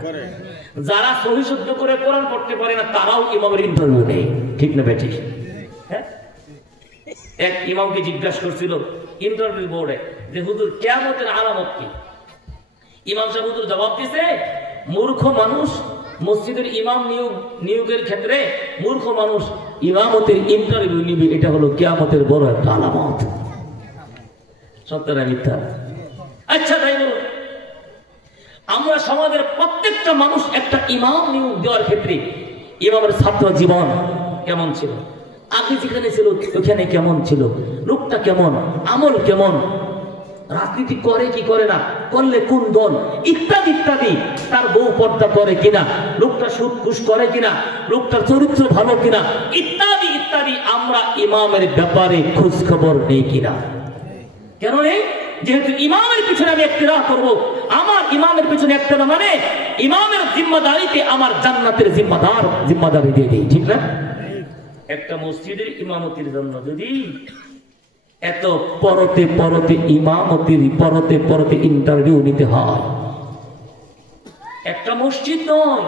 যারা সহি শুদ্ধ করে কোরআন পড়তে পারে না তারাও ইমামের ইন্টারভিউ নেই, ঠিক না বেঠিক? হ্যাঁ, এক ইমামকে জিজ্ঞাসা করছিল ইন্টারভিউ বোর্ডে যে হুজুর কিয়ামতের আলামত কি? ইমাম সাহেব হুজুর জবাব দিয়েছে, মূর্খ মানুষ মসজিদের ইমাম নিয়োগের ক্ষেত্রে মূর্খ মানুষ ইমামতের ইন্টারভিউ নিবে, এটা হলো কিয়ামতের বড় একটা আলামত। সত্য না মিথ্যা? আচ্ছা তাই বলুন, আমরা সমাজের প্রত্যেকটা মানুষ একটা ইমাম নিয়োগ দেওয়ার ক্ষেত্রে ইমামের ছাত্র জীবন কেমন ছিল, আগে যেখানে ছিল ওখানে কেমন ছিল, লোকটা কেমন, আমল কেমন, রাজনীতি করে কি করে না, করলে কোন দল, ইত্যাদি ইত্যাদি, তার বউ পর্দা করে কিনা, লোকটা সুদ ঘুষ করে কিনা, লোকটার চরিত্র ভালো কিনা, ইত্যাদি ইত্যাদি আমরা ইমামের ব্যাপারে খোঁজ খবর নেই কিনা? কেন নেই? যেহেতু ইমামের পিছনে আমি ইক্তেদা করব, আমার ইমামের পিছনে ইক্তেদা মানে ইমামের জিম্মাদারিতে আমার জান্নাতের জিম্মাদারি দিয়ে দিই, ঠিক না? একটা মসজিদের ইমামতির জন্য যদি এত পরতে পরতে ইমামতির পরতে পরতে ইন্টারভিউ নিতে হয়, একটা মসজিদ নয়,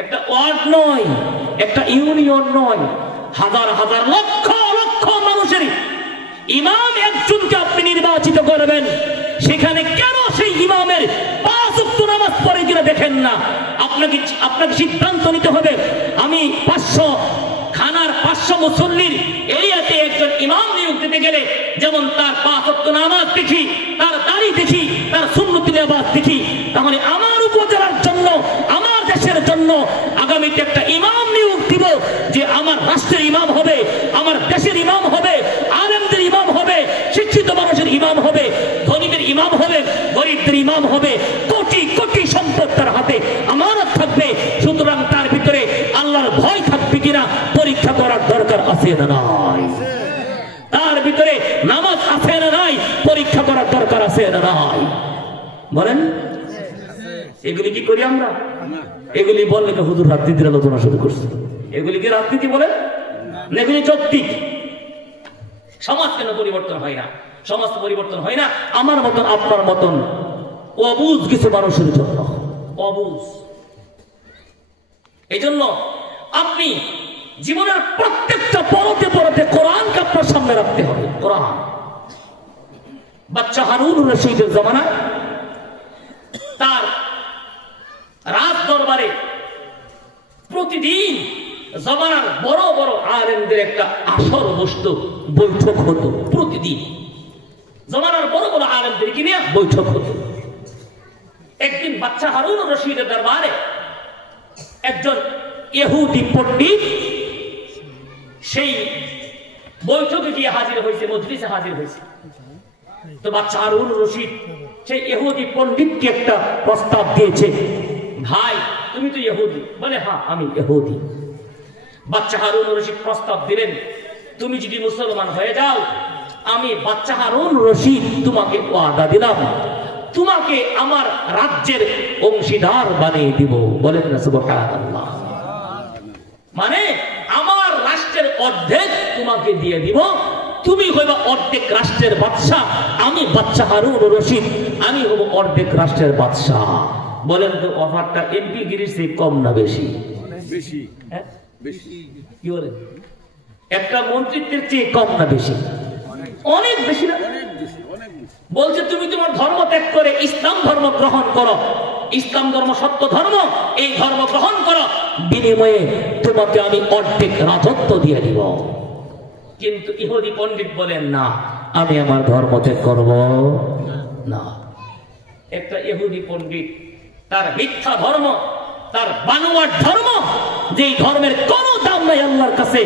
একটা ওয়ার্ড নয়, একটা ইউনিয়ন নয়, হাজার হাজার লক্ষ লক্ষ মানুষের ইমাম একজনকে আপনি নির্বাচিত করবেন, সেখানে কেন সেই ইমামের ৫ ওয়াক্ত নামাজ পড়ে কিনা দেখেন না? আপনাকে সিদ্ধান্ত নিতে হবে আমি ৫০০ খানা থানার 500 মুসল্লির এরিয়াতে একজন ইমাম নিয়োগ দিতে গেলে যেমন তার 5 ওয়াক্ত নামাজ দেখি, তার দাড়ি দেখি, তার সুন্নতি লিবাস দেখি, তাহলে আমার উপজেলার জন্য, আমার দেশের জন্য আগামীতে একটা ইমাম নিয়োগ দিব, যে আমার রাষ্ট্রের ইমাম হবে, আমার দেশের ইমাম হবে, আলেমদের ইমাম হবে, শিক্ষিত মানুষের ইমাম হবে, ধনীদের ইমাম হবে, গরিবদের ইমাম হবে, কোটি কোটি সম্পদ তার হাতে আমানত থাকবে। সুতরাং তার ভিতরে আল্লাহর ভয় থাকবে কিনা পরীক্ষা করার দরকার আছে না নাই? তার ভিতরে নামাজ আছে না নাই পরীক্ষা করার দরকার আছে না নাই? বলেন, এগুলি কি করি আমরা? এগুলি বললে হুজুর রাজনীতির আলোচনা শুরু করছে। এগুলি কি রাজনীতি বলে? এগুলি যৌক্তিক। সমাজ কেন পরিবর্তন হয় না? সমাজ পরিবর্তন হয় না আমার মতন, আপনার মতন অবুঝ কিছু মানুষের জন্য। অবুঝ। এই জন্য আপনি জীবনের প্রত্যেকটা পরতে পরতে কোরআনকে আপনার সামনে রাখতে হবে। কোরআন। বাচ্চা হারুন রশিদের জামানায় তার রাজ দরবারে প্রতিদিন জমানার বড় বড় আলেমদের একটা আসর বসতো, বৈঠক হতো। প্রতিদিন জমানার বড় বড় আলেমদেরকে নিয়ে বৈঠক হতো। একদিন বাচ্চা হারুন রশিদের দরবারে একজন ইহুদি পণ্ডিত সেই বৈঠকে গিয়ে হাজির হয়েছে, মজলিসে হাজির হয়েছে। তো বাচ্চা হারুন রশিদ সেই ইহুদি পণ্ডিতকে একটা প্রস্তাব দিয়েছে, ভাই তুমি তো ইহুদি। বলে, হ্যাঁ আমি ইহুদি। বাচ্চা হারুন রশিদ প্রস্তাব দিলেন, তুমি যদি মুসলমান হয়ে যাও, আমি বাচ্চা হারুন রশিদ তোমাকে ওয়াদা দিলাম, তোমাকে আমার রাজ্যের অংশীদার বানিয়ে দিব। বলেন না সুবহানাল্লাহ। মানে আমার রাষ্ট্রের অর্ধেক তোমাকে দিয়ে দিব, তুমি হইবা অর্ধেক রাষ্ট্রের বাদশা, আমি বাচ্চা হারুন রশিদ, আমি হব অর্ধেক রাষ্ট্রের বাদশা। বলেন তো অফারটা এমপি গিরির চেয়ে কম না বেশি? বেশি। কি বলেন? একটা মন্ত্রিত্বের চেয়ে কম না বেশি? অনেক বেশি না? বলছে তুমি তোমার ধর্ম ত্যাগ করে ইসলাম ধর্ম গ্রহণ করো, ইসলাম ধর্ম সত্য ধর্ম, এই ধর্ম গ্রহণ করো, বিনিময়ে তোমাকে আমি অর্ধেক রাজত্ব দিয়ে দিব। কিন্তু ইহুদি পণ্ডিত বলেন, না আমি আমার ধর্ম ত্যাগ করব না। একটা ইহুদি পণ্ডিত তার মিথ্যা ধর্ম, তার বানোয়াট ধর্ম, যেই ধর্মের কোনো দাম নাই আল্লাহর কাছে,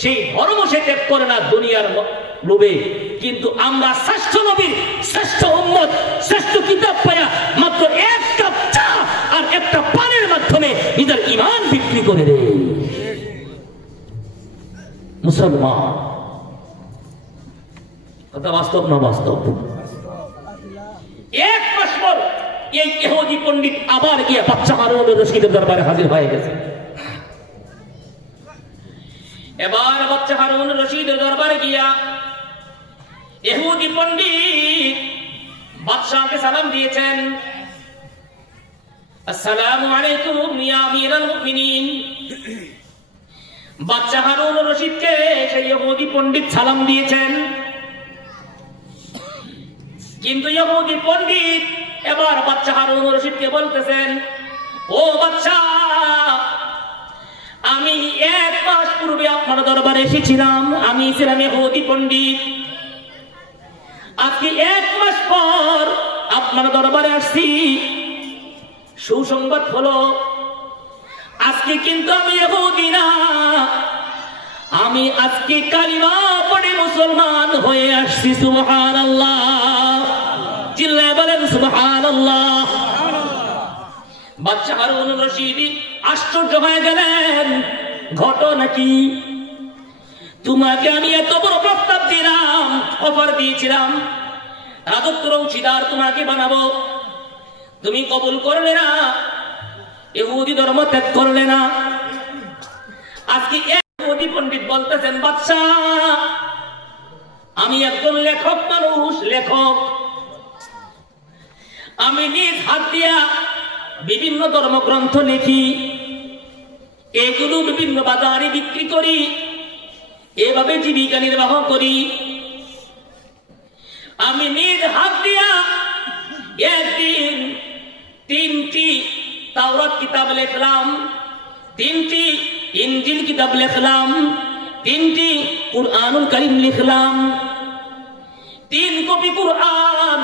সেই ধর্ম সে ত্যাগ করে না দুনিয়ার লোভে। কিন্তু আমরা শ্রেষ্ঠ নবীর শ্রেষ্ঠ উম্মত, শ্রেষ্ঠ কিতাব পায়া মাত্র এক কাপ চা আর একটা পানির মাধ্যমে নিজের ঈমান বিক্রি করে দেয় মুসলমান। কথা বাস্তব না বাস্তব? এক মাস পর এই ইহুদি পণ্ডিত আবার গিয়ে বাচ্চা হারুন রশিদের দরবারে হাজির হয়ে গেছে। এবার বাচ্চা হারুন রশিদের দরবারে গিয়া ইহুদি পণ্ডিত বাদশাহকে সালাম দিয়েছেন, আসসালামু আলাইকুম ইয়া আমিরাল মুমিনিন। বাচ্চা হারুন রশিদকে সেই ইহুদি পণ্ডিত সালাম দিয়েছেন, কিন্তু ইহুদি পণ্ডিত এবার বাচ্চা হারুন রশিদকে বলতেছেন, ও বাচ্চা, আমি এক মাস পূর্বে আপনার দরবারে এসেছিলাম, আমি ছিলাম ইহুদি পণ্ডিত। আজকে এক মাস পর আপনার দরবারে আসছি, সুসংবাদ হলো আজকে কিন্তু আমি ইহুদি না, আমি আজকে কালিমা পড়ে মুসলমান হয়ে আসছি। সুবহানাল্লাহ, চিল্লায়ে বলেন সুবহানাল্লাহ। বাচ্চা হারুন রশিদ আশ্চর্য হয়ে গেলেন, ঘটনা কি? তোমাকে আমি এত বড় প্রস্তাব দিলাম, অফার দিয়েছিলাম, রাজত্বের অংশীদার তোমাকে বানাবো, তুমি কবুল করলে না, ইহুদি ধর্ম ত্যাগ করলে না। আজকে ইহুদি পণ্ডিত বলতেছেন, বাদশা আমি একজন লেখক মানুষ, লেখক, আমি নিজ হাত দিয়া বিভিন্ন ধর্মগ্রন্থ লিখি, এগুলো বিভিন্ন বাজারে বিক্রি করি, এভাবে জীবিকা নির্বাহ করি। আমি নিজ হাত দিয়া একদিন 3টি তাওরাত কিতাব লিখলাম, 3টি ইনজিল কিতাব লিখলাম, 3টি কুরআনুল কারীম লিখলাম, 3 কপি কুরআন,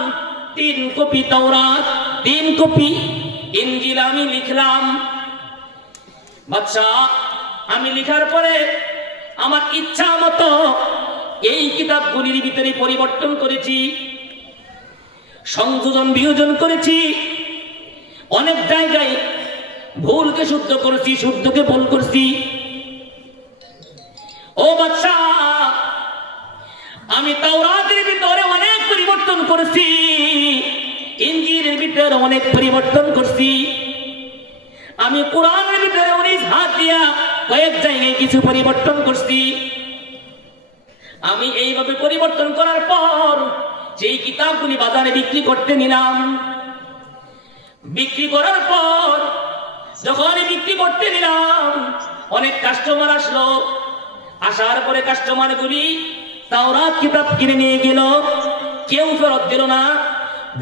3 কপি তাওরাত, 3 কপি ইনজিল আমি লিখলাম। বাদশাহ, আমি লিখার পরে আমার ইচ্ছা মতো এই কিতাবগুলির ভিতরে পরিবর্তন করেছি, সংযোজন বিয়োজন করেছি, অনেক জায়গায় ভুলকে শুদ্ধ করেছি, শুদ্ধকে ভুল করেছি। ও বাদশাহ, আমি তাওরাতের ভিতরে অনেক পরিবর্তন করেছি, ইনজিলের ভিতরে অনেক পরিবর্তন করছি, আমি কোরআনের ভিতরে 19 হাত দিয়া কয়েক জায়গায় কিছু পরিবর্তন করছি। আমি এইভাবে পরিবর্তন করার পর সেই কিতাবগুলি বাজারে বিক্রি করতে নিলাম। বিক্রি করার পর যখন বিক্রি করতে নিলাম, অনেক কাস্টমার আসলো। আসার পরে কাস্টমারগুলি তাওরাত কিতাব কিনে নিয়ে গেল, কেউ ফেরত দিল না।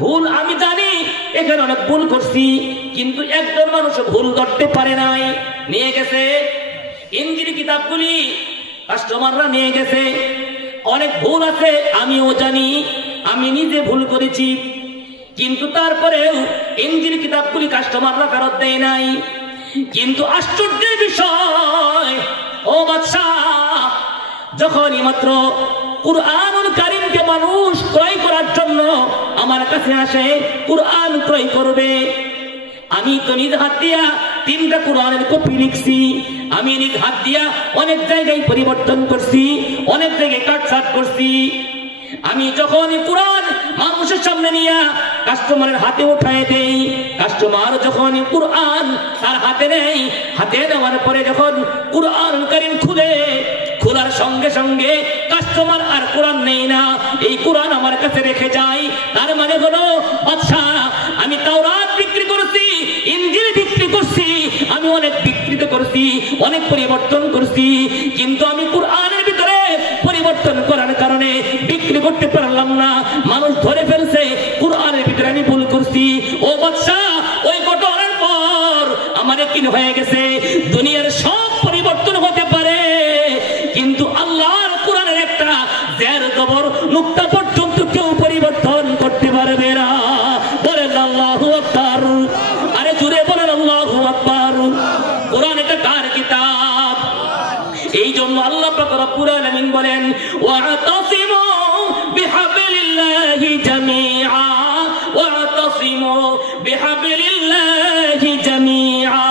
ভুল আমি জানি এখানে অনেক ভুল করছি, কিন্তু একজন মানুষ ভুল করতে পারে নাই, নিয়ে গেছে। ইনজিল কিতাবগুলি কাস্টমাররা নিয়ে গেছে, অনেক ভুল আছে আমিও জানি, আমি নিজে ভুল করেছি, কিন্তু তারপরেও ইনজিল কিতাবগুলি কাস্টমাররা ফেরত দেয় নাই। কিন্তু আশ্চর্যের বিষয়, ও বাদশাহ, যখনই মাত্র কুরআনুল কারীমকে মানুষ ক্রয় করার জন্য আমার কাছে আসে, কুরআন ক্রয় করবে, আমি তো নিজ হাত দিয়া 3টা কুরআনের কপি লিখছি, আমি নিজ হাত দিয়া অনেক জায়গায় পরিবর্তন করছি, অনেক জায়গায় কাটছাট করছি। আমি যখন কুরআন মানুষের সামনে নিয়ে কাস্টমারের হাতে উঠায় দেই, কাস্টমার যখন কুরআন তার হাতে নেই, হাতে নেওয়ার পরে যখন কুরআনুল কারীম খোলার সঙ্গে সঙ্গে কাস্টমার আর কোরআন নেই না, এই কোরআন আমার কাছে রেখে যায়। তার মানে হলো, আচ্ছা, আমি তাওরাত বিক্রি করছি, ইনজিল বিক্রি করছি, আমি অনেক বিকৃত করছি, অনেক পরিবর্তন করছি, কিন্তু আমি কোরআনের ভিতরে পরিবর্তন করার কারণে বিক্রি করতে পারলাম না, মানুষ ধরে ফেলছে কোরআনের ভিতরে আমি ভুল করছি। ও বাদশাহ, ওই ঘটনার পর আমার কি হয়ে গেছে, দুনিয়ার সব পরিবর্তন হতে পারে, কিন্তু আল্লাহর কোরআনের একটা জের জবর নুক্তা পর্যন্ত কেউ পরিবর্তন করতে পারবে না। বলেন আল্লাহু আকবার, আরে জোরে বলেন আল্লাহু আকবার। কোরআন এটা কার কিতাব? এই জন্য আল্লাহ পাক রব্বুল আলামিন বলেন, ওয়াতাসিমু বিহাবলিল্লাহি জামিআ, ওয়াতাসিমু বিহাবলিল্লাহি জামিআ।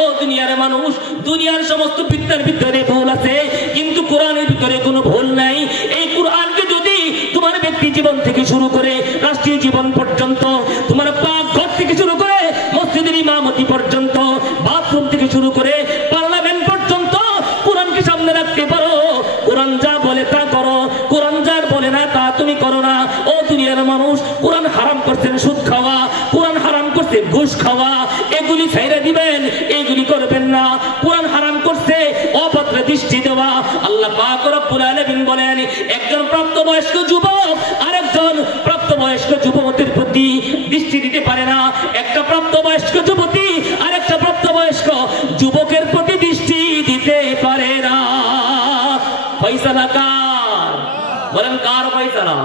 ও দুনিয়ার মানুষ, দুনিয়ার সমস্ত বিদ্যার ভিতরে ভুল আছে, কিন্তু কোরআনের ভিতরে কোনো ভুল নাই। এই কোরআনকে যদি তোমার ব্যক্তি জীবন থেকে শুরু করে রাষ্ট্রীয় জীবন পর্যন্ত, তোমার পাক ঘর থেকে শুরু করে মসজিদের ইমামতি পর্যন্ত, বাথরুম থেকে শুরু করে পার্লামেন্ট পর্যন্ত কোরআনকে সামনে রাখতে পারো, কোরআন যা বলে তা করো, কোরআন যার বলে না তা তুমি করো না। ও দুনিয়ার মানুষ, কোরআন হারাম করছেন সুদ খাওয়া, কোরআন হারাম করছে ঘুষ খাওয়া, এগুলি ছেড়ে দিবেন, এগুলি করবেন না। কোরআন হারাম করছে অভদ্র দৃষ্টি দেওয়া। আল্লাহ পাক রব্বুল আলামিন বলেন, একজন প্রাপ্তবয়স্ক যুবক আরেকজন প্রাপ্তবয়স্ক যুবতীর প্রতি দৃষ্টি দিতে পারে না, একটা প্রাপ্তবয়স্ক যুবতী আরেকটা প্রাপ্তবয়স্ক যুবকের প্রতি দৃষ্টি দিতে পারে না। ফয়সালা কার? বলেন কার ফয়সালা?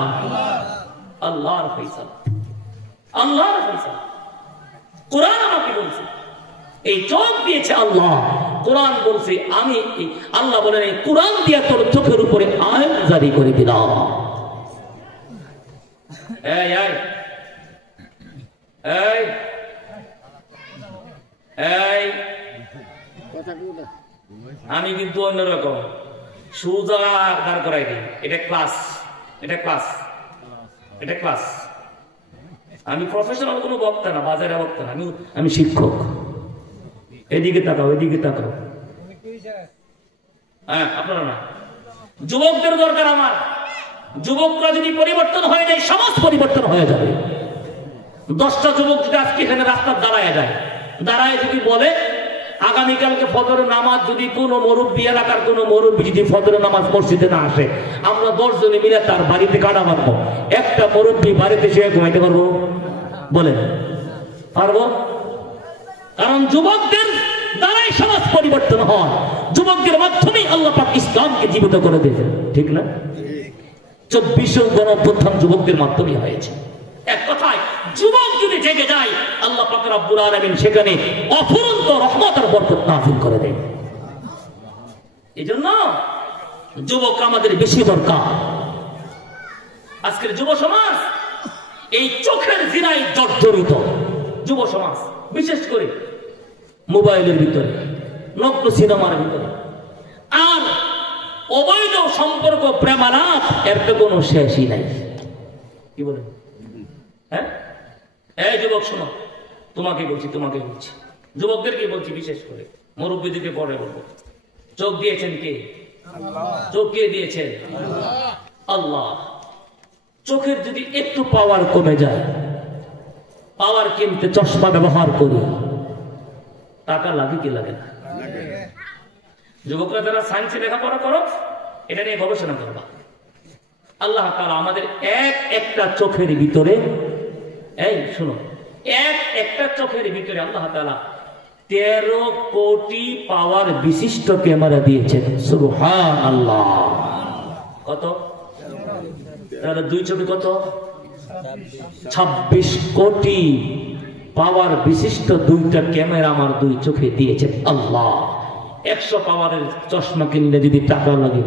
আল্লাহর ফয়সালা, আল্লাহর ফয়সালা। কোরআন আমাকে বলছে, এই চোখ দিয়েছে আল্লাহ, কোরআন বলছে আমি। আল্লাহ বলেন, এই কোরআন দিয়ে তোর চোখের উপরে আইন জারি করে দিলাম। এই এই এই এই আমি কিন্তু অন্যরকম সুজা দাঁড় করাই দিই। এটা ক্লাস, এটা ক্লাস, এটা ক্লাস। আমি প্রফেশনাল কোনো বক্তা না, বাজারে বক্তা না, আমি শিক্ষক। এদিকে তাকাও, এদিকে তাকাও। হ্যাঁ, আপনারা না, যুবকদের দরকার আমার। যুবকরা যদি পরিবর্তন হয়ে যায়, সমাজ পরিবর্তন হয়ে যাবে। 10টা যুবক যদি আজকে এখানে রাস্তার দাঁড়ায় যায়, দাঁড়ায় যদি বলে আগামীকালকে ফজর নামাজ যদি কোনো মুরব্বী, এলাকার কোনো মুরব্বী যদি ফজর নামাজ মসজিদে না আসে, আমরা 10 জনে মিলে তার বাড়িতে কাটা মারবো। একটা মুরব্বী বাড়িতে শুয়ে ঘুমাইতে পারবো? বলেন পারবো? কারণ যুবকদের দ্বারাই সমাজ পরিবর্তন হয়, যুবকদের মাধ্যমেই আল্লাহ পাক ইসলামকে জীবিত করে দিয়েছেন, ঠিক না? 24 গণঅভ্যুত্থান যুবকদের মাধ্যমে হয়েছে। এক কথায় যুবক যদি জেগে যায়, আল্লাহ পাক রব্বুল আলামিন সেখানে অফুরন্ত রহমত আর বরকত নাযিল করে দেন। এজন্য যুবক আমাদের বেশি দরকার। আজকের যুব সমাজ এই চোখের জিনায় জর্জরিত। যুব সমাজ বিশেষ করে মোবাইলের ভিতরে, নগ্ন সিনেমার ভিতরে, আর অবৈধ সম্পর্ক, প্রেমালাপ, এর তো কোনো শেষই নাই। কি বলেন? হ্যাঁ, এই যুবক শোনো, তোমাকে বলছি, যুবকদেরকে বলছি, বিশেষ করে মুরব্বীদেরকে পরে বলবো। চোখ দিয়েছেন কে? চোখ কে দিয়েছেন? আল্লাহ। চোখের যদি একটু পাওয়ার কমে যায়, পাওয়ার কিনতে চশমা ব্যবহার করি, টাকা লাগে কি লাগে না? যুবকরা যারা সায়েন্সে লেখাপড়া করো, এটা নিয়ে গবেষণা করবা। আল্লাহ তাআলা আমাদের একটা চোখের ভিতরে, এই শুনো, একটা চোখের ভিতরে আল্লাহ তাআলা 13 কোটি পাওয়ার বিশিষ্ট ক্যামেরা দিয়েছেন। সুবহানাল্লাহ। কত? তাহলে দুই চোখে কত? 26 কোটি পাওয়ার বিশিষ্ট দুইটা ক্যামেরা আমার দুই চোখে দিয়েছেন আল্লাহ। 100 পাওয়ারের চশমা কিনলে যদি টাকা লাগে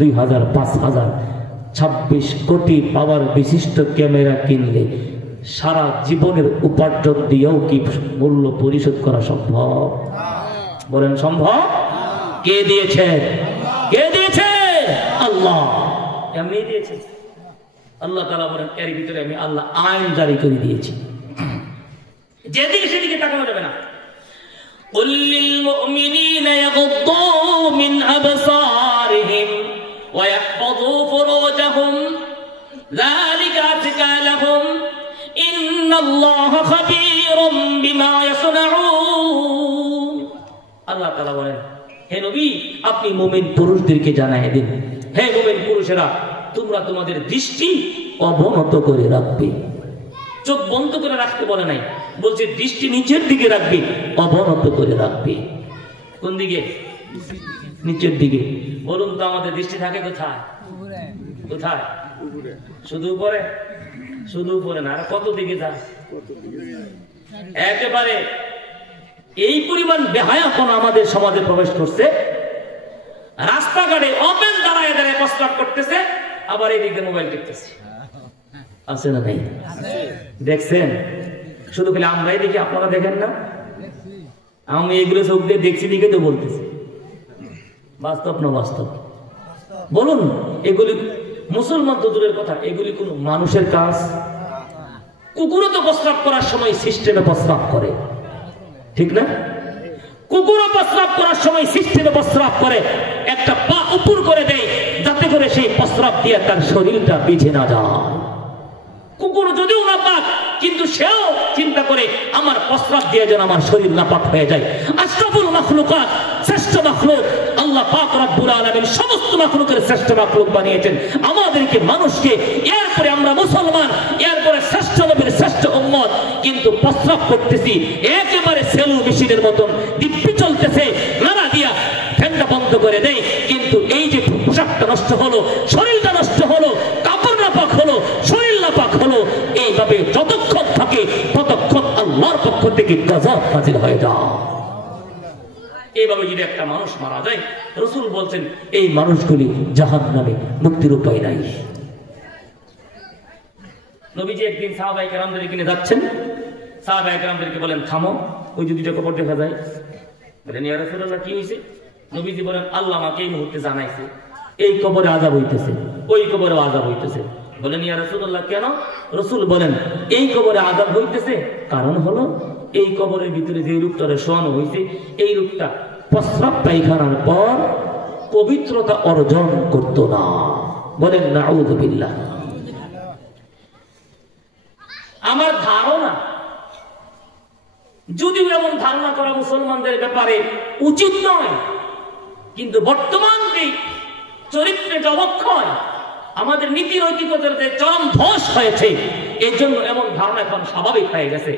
2000, 5000, 26 কোটি পাওয়ার বিশিষ্ট ক্যামেরা কিনলে সারা জীবনের উপার্জন দিয়েও কি মূল্য পরিশোধ করা সম্ভব? বলেন সম্ভব? কে দিয়েছে? কে দিয়েছে? আল্লাহ। এমনি দিয়েছে। আল্লাহ তাআলা বলেন, এর ভিতরে আমি আল্লাহ আইন জারি করে দিয়েছি, যেদিকে সেদিকে তাকানো যাবে না। قل للمؤمنين يغضوا من أبصارهم ويحفظوا فروجهم ذلك أزكى لهم إن الله خبير بما يصنعون। আল্লাহ তাআলা বলেন, হে নবী, আপনি মুমিন পুরুষদেরকে জানাই দিন, হে মুমিন পুরুষেরা, তোমরা তোমাদের দৃষ্টি অবনত করে রাখবে। চোখ বন্ধ করে রাখতে বলে নাই, বলছে দৃষ্টি নিচের দিকে রাখবে, অবনত করে রাখবে। কোন দিকে? নিচের দিকে। বলুন তো, আমাদের দৃষ্টি থাকে কোথায়? কোথায়? শুধু উপরে? শুধু উপরে না, আর কত দিকে যায়? একেবারে এই পরিমাণ বেহায়াপনা আমাদের সমাজে প্রবেশ করছে। রাস্তাঘাটে ওপেন দাঁড়ায় দাঁড়ায় প্রস্তাব করতেছে, আবার এই দিকে মোবাইল টিপতেছে। আছে না নাই? দেখছেন? শুধু খালি আমরাই দেখি, আপনারা দেখেন না? আমি এগুলো চোখ দিয়ে দেখছি দিকে তো বলতেছি। বাস্তব না বাস্তব? বলুন, এগুলি মুসলমান তো দূরের কথা, এগুলি কোন মানুষের কাজ? কুকুরও তো প্রস্রাব করার সময় সিস্টেমে প্রস্রাব করে, ঠিক না? কুকুরও প্রস্রাব করার সময় সিস্টেমে প্রস্রাব করে, একটা পা উপর করে দেয় যাতে করে সেই প্রস্রাব দিয়ে তার শরীরটা পিছে না যায়। কুকুর যদিও নাপাক, কিন্তু সেও চিন্তা করে আমার প্রস্রাব দিয়ে যেন আমার শরীর নাপাক হয়ে যায়। আশরাফুল মাখলুকাত, শ্রেষ্ঠ মাখলুক আল্লাহ পাক রব্বুল আলামিন সমস্ত মাখলুকের শ্রেষ্ঠ মাখলুক বানিয়েছেন আমাদেরকে, মানুষকে। এরপরে আমরা মুসলমান, এরপরে শ্রেষ্ঠ নবীর শ্রেষ্ঠ উম্মত, কিন্তু প্রস্রাব করতেছি একেবারে সেলু মেশিনের মতন, দিব্যি চলতেছে, নাড়া দিয়া ফ্যানটা বন্ধ করে দেয়। কিন্তু এই যে পোশাকটা নষ্ট হলো, শরীরটা নষ্ট হলো, কাপড় নাপাক হলো, শরীর নাপাক হলো, এইভাবে যতক্ষণ থাকে ততক্ষণ আল্লাহর পক্ষ থেকে গজব নাযিল হয়ে যায়। এইভাবে যদি একটা মানুষ মারা যায়, রাসূল বলছেন এই মানুষগুলি জাহান্নামে, মুক্তির উপায় নাই। নবীজি একদিন সাহাবায়ে কেরামদের কিনে যাচ্ছেন, সাহাবায়ে কেরামদেরকে বলেন থামো, ওই যে দুইটা কবর দেখা যায়। বলেন ইয়া রাসূলুল্লাহ, কি হয়েছে? নবীজি বলেন আল্লাহ আমাকে এই মুহূর্তে জানাইছে এই কবরে আযাব হইতেছে, ওই কবরে আযাব হইতেছে। বলেন ইয়া রাসূলুল্লাহ কেন? রাসূল বলেন এই কবরে আযাব হইতেছে, কারণ হলো এই কবরের ভিতরে যে লোকটারে শোয়ানো হয়েছে, এই লোকটা প্রস্রাব পায়খানার পর পবিত্রতা অর্জন করত না। বলেন নাউযু বিল্লাহ। আমার ধারণা, যদিও এমন ধারণা করা মুসলমানদের ব্যাপারে উচিত নয়, কিন্তু বর্তমান যে চরিত্রের অবক্ষয়, আমাদের নীতি নৈতিকতার যে চরম ধস হয়েছে, এর জন্য এমন ধারণা এখন স্বাভাবিক হয়ে গেছে।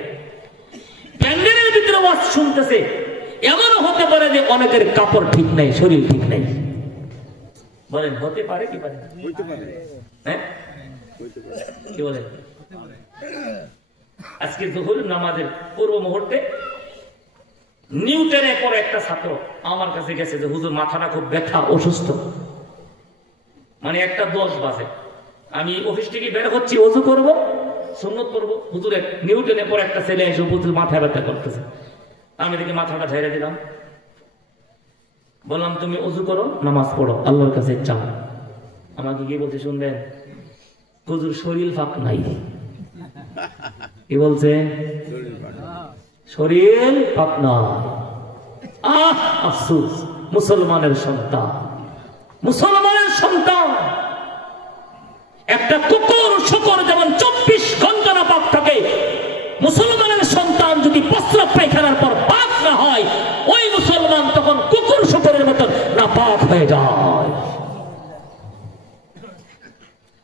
প্যান্ডেলের ভিতরে ওয়াজ শুনতেছে, এমনও হতে পারে যে অনেকের কাপড় ঠিক নাই, শরীর ঠিক নাই। বলেন হতে পারে কি পারে? হ্যাঁ কি বলেন? আজকে যুহুর নামাজের পূর্ব মুহূর্তে নিউটনে পরে একটা ছাত্র আমার কাছে গেছে যে হুজুর মাথাটা খুব ব্যথা, অসুস্থ। মানে 1:10 বাজে, আমি অফিস থেকে বের হচ্ছি, ওযু করব, সুন্নত করব, হুজুরের নিউটনে পরে একটা ছেলে এসে হুজুর মাথা ব্যথা করতেছে। আমি দেখি মাথাটা ঝেড়ে দিলাম, বললাম তুমি ওযু করো, নামাজ পড়ো, আল্লাহর কাছে চাও। আমাকে কি বলছে শুনবেন? হুজুর শরীর ফাঁক নাই। কি বলছে? শরীর ফাঁক নাই। আহ আফসোস, মুসলমানের সন্তান, মুসলমানের সন্তান। একটা কুকুর শুকর যেমন 24 ঘন্টা না পাক থাকে, মুসলমানের সন্তান যদি প্রস্রাব পায়খানার পর পাক না হয়, ওই মুসলমান তখন কুকুর শুকরের মতো না পাক হয়ে যায়।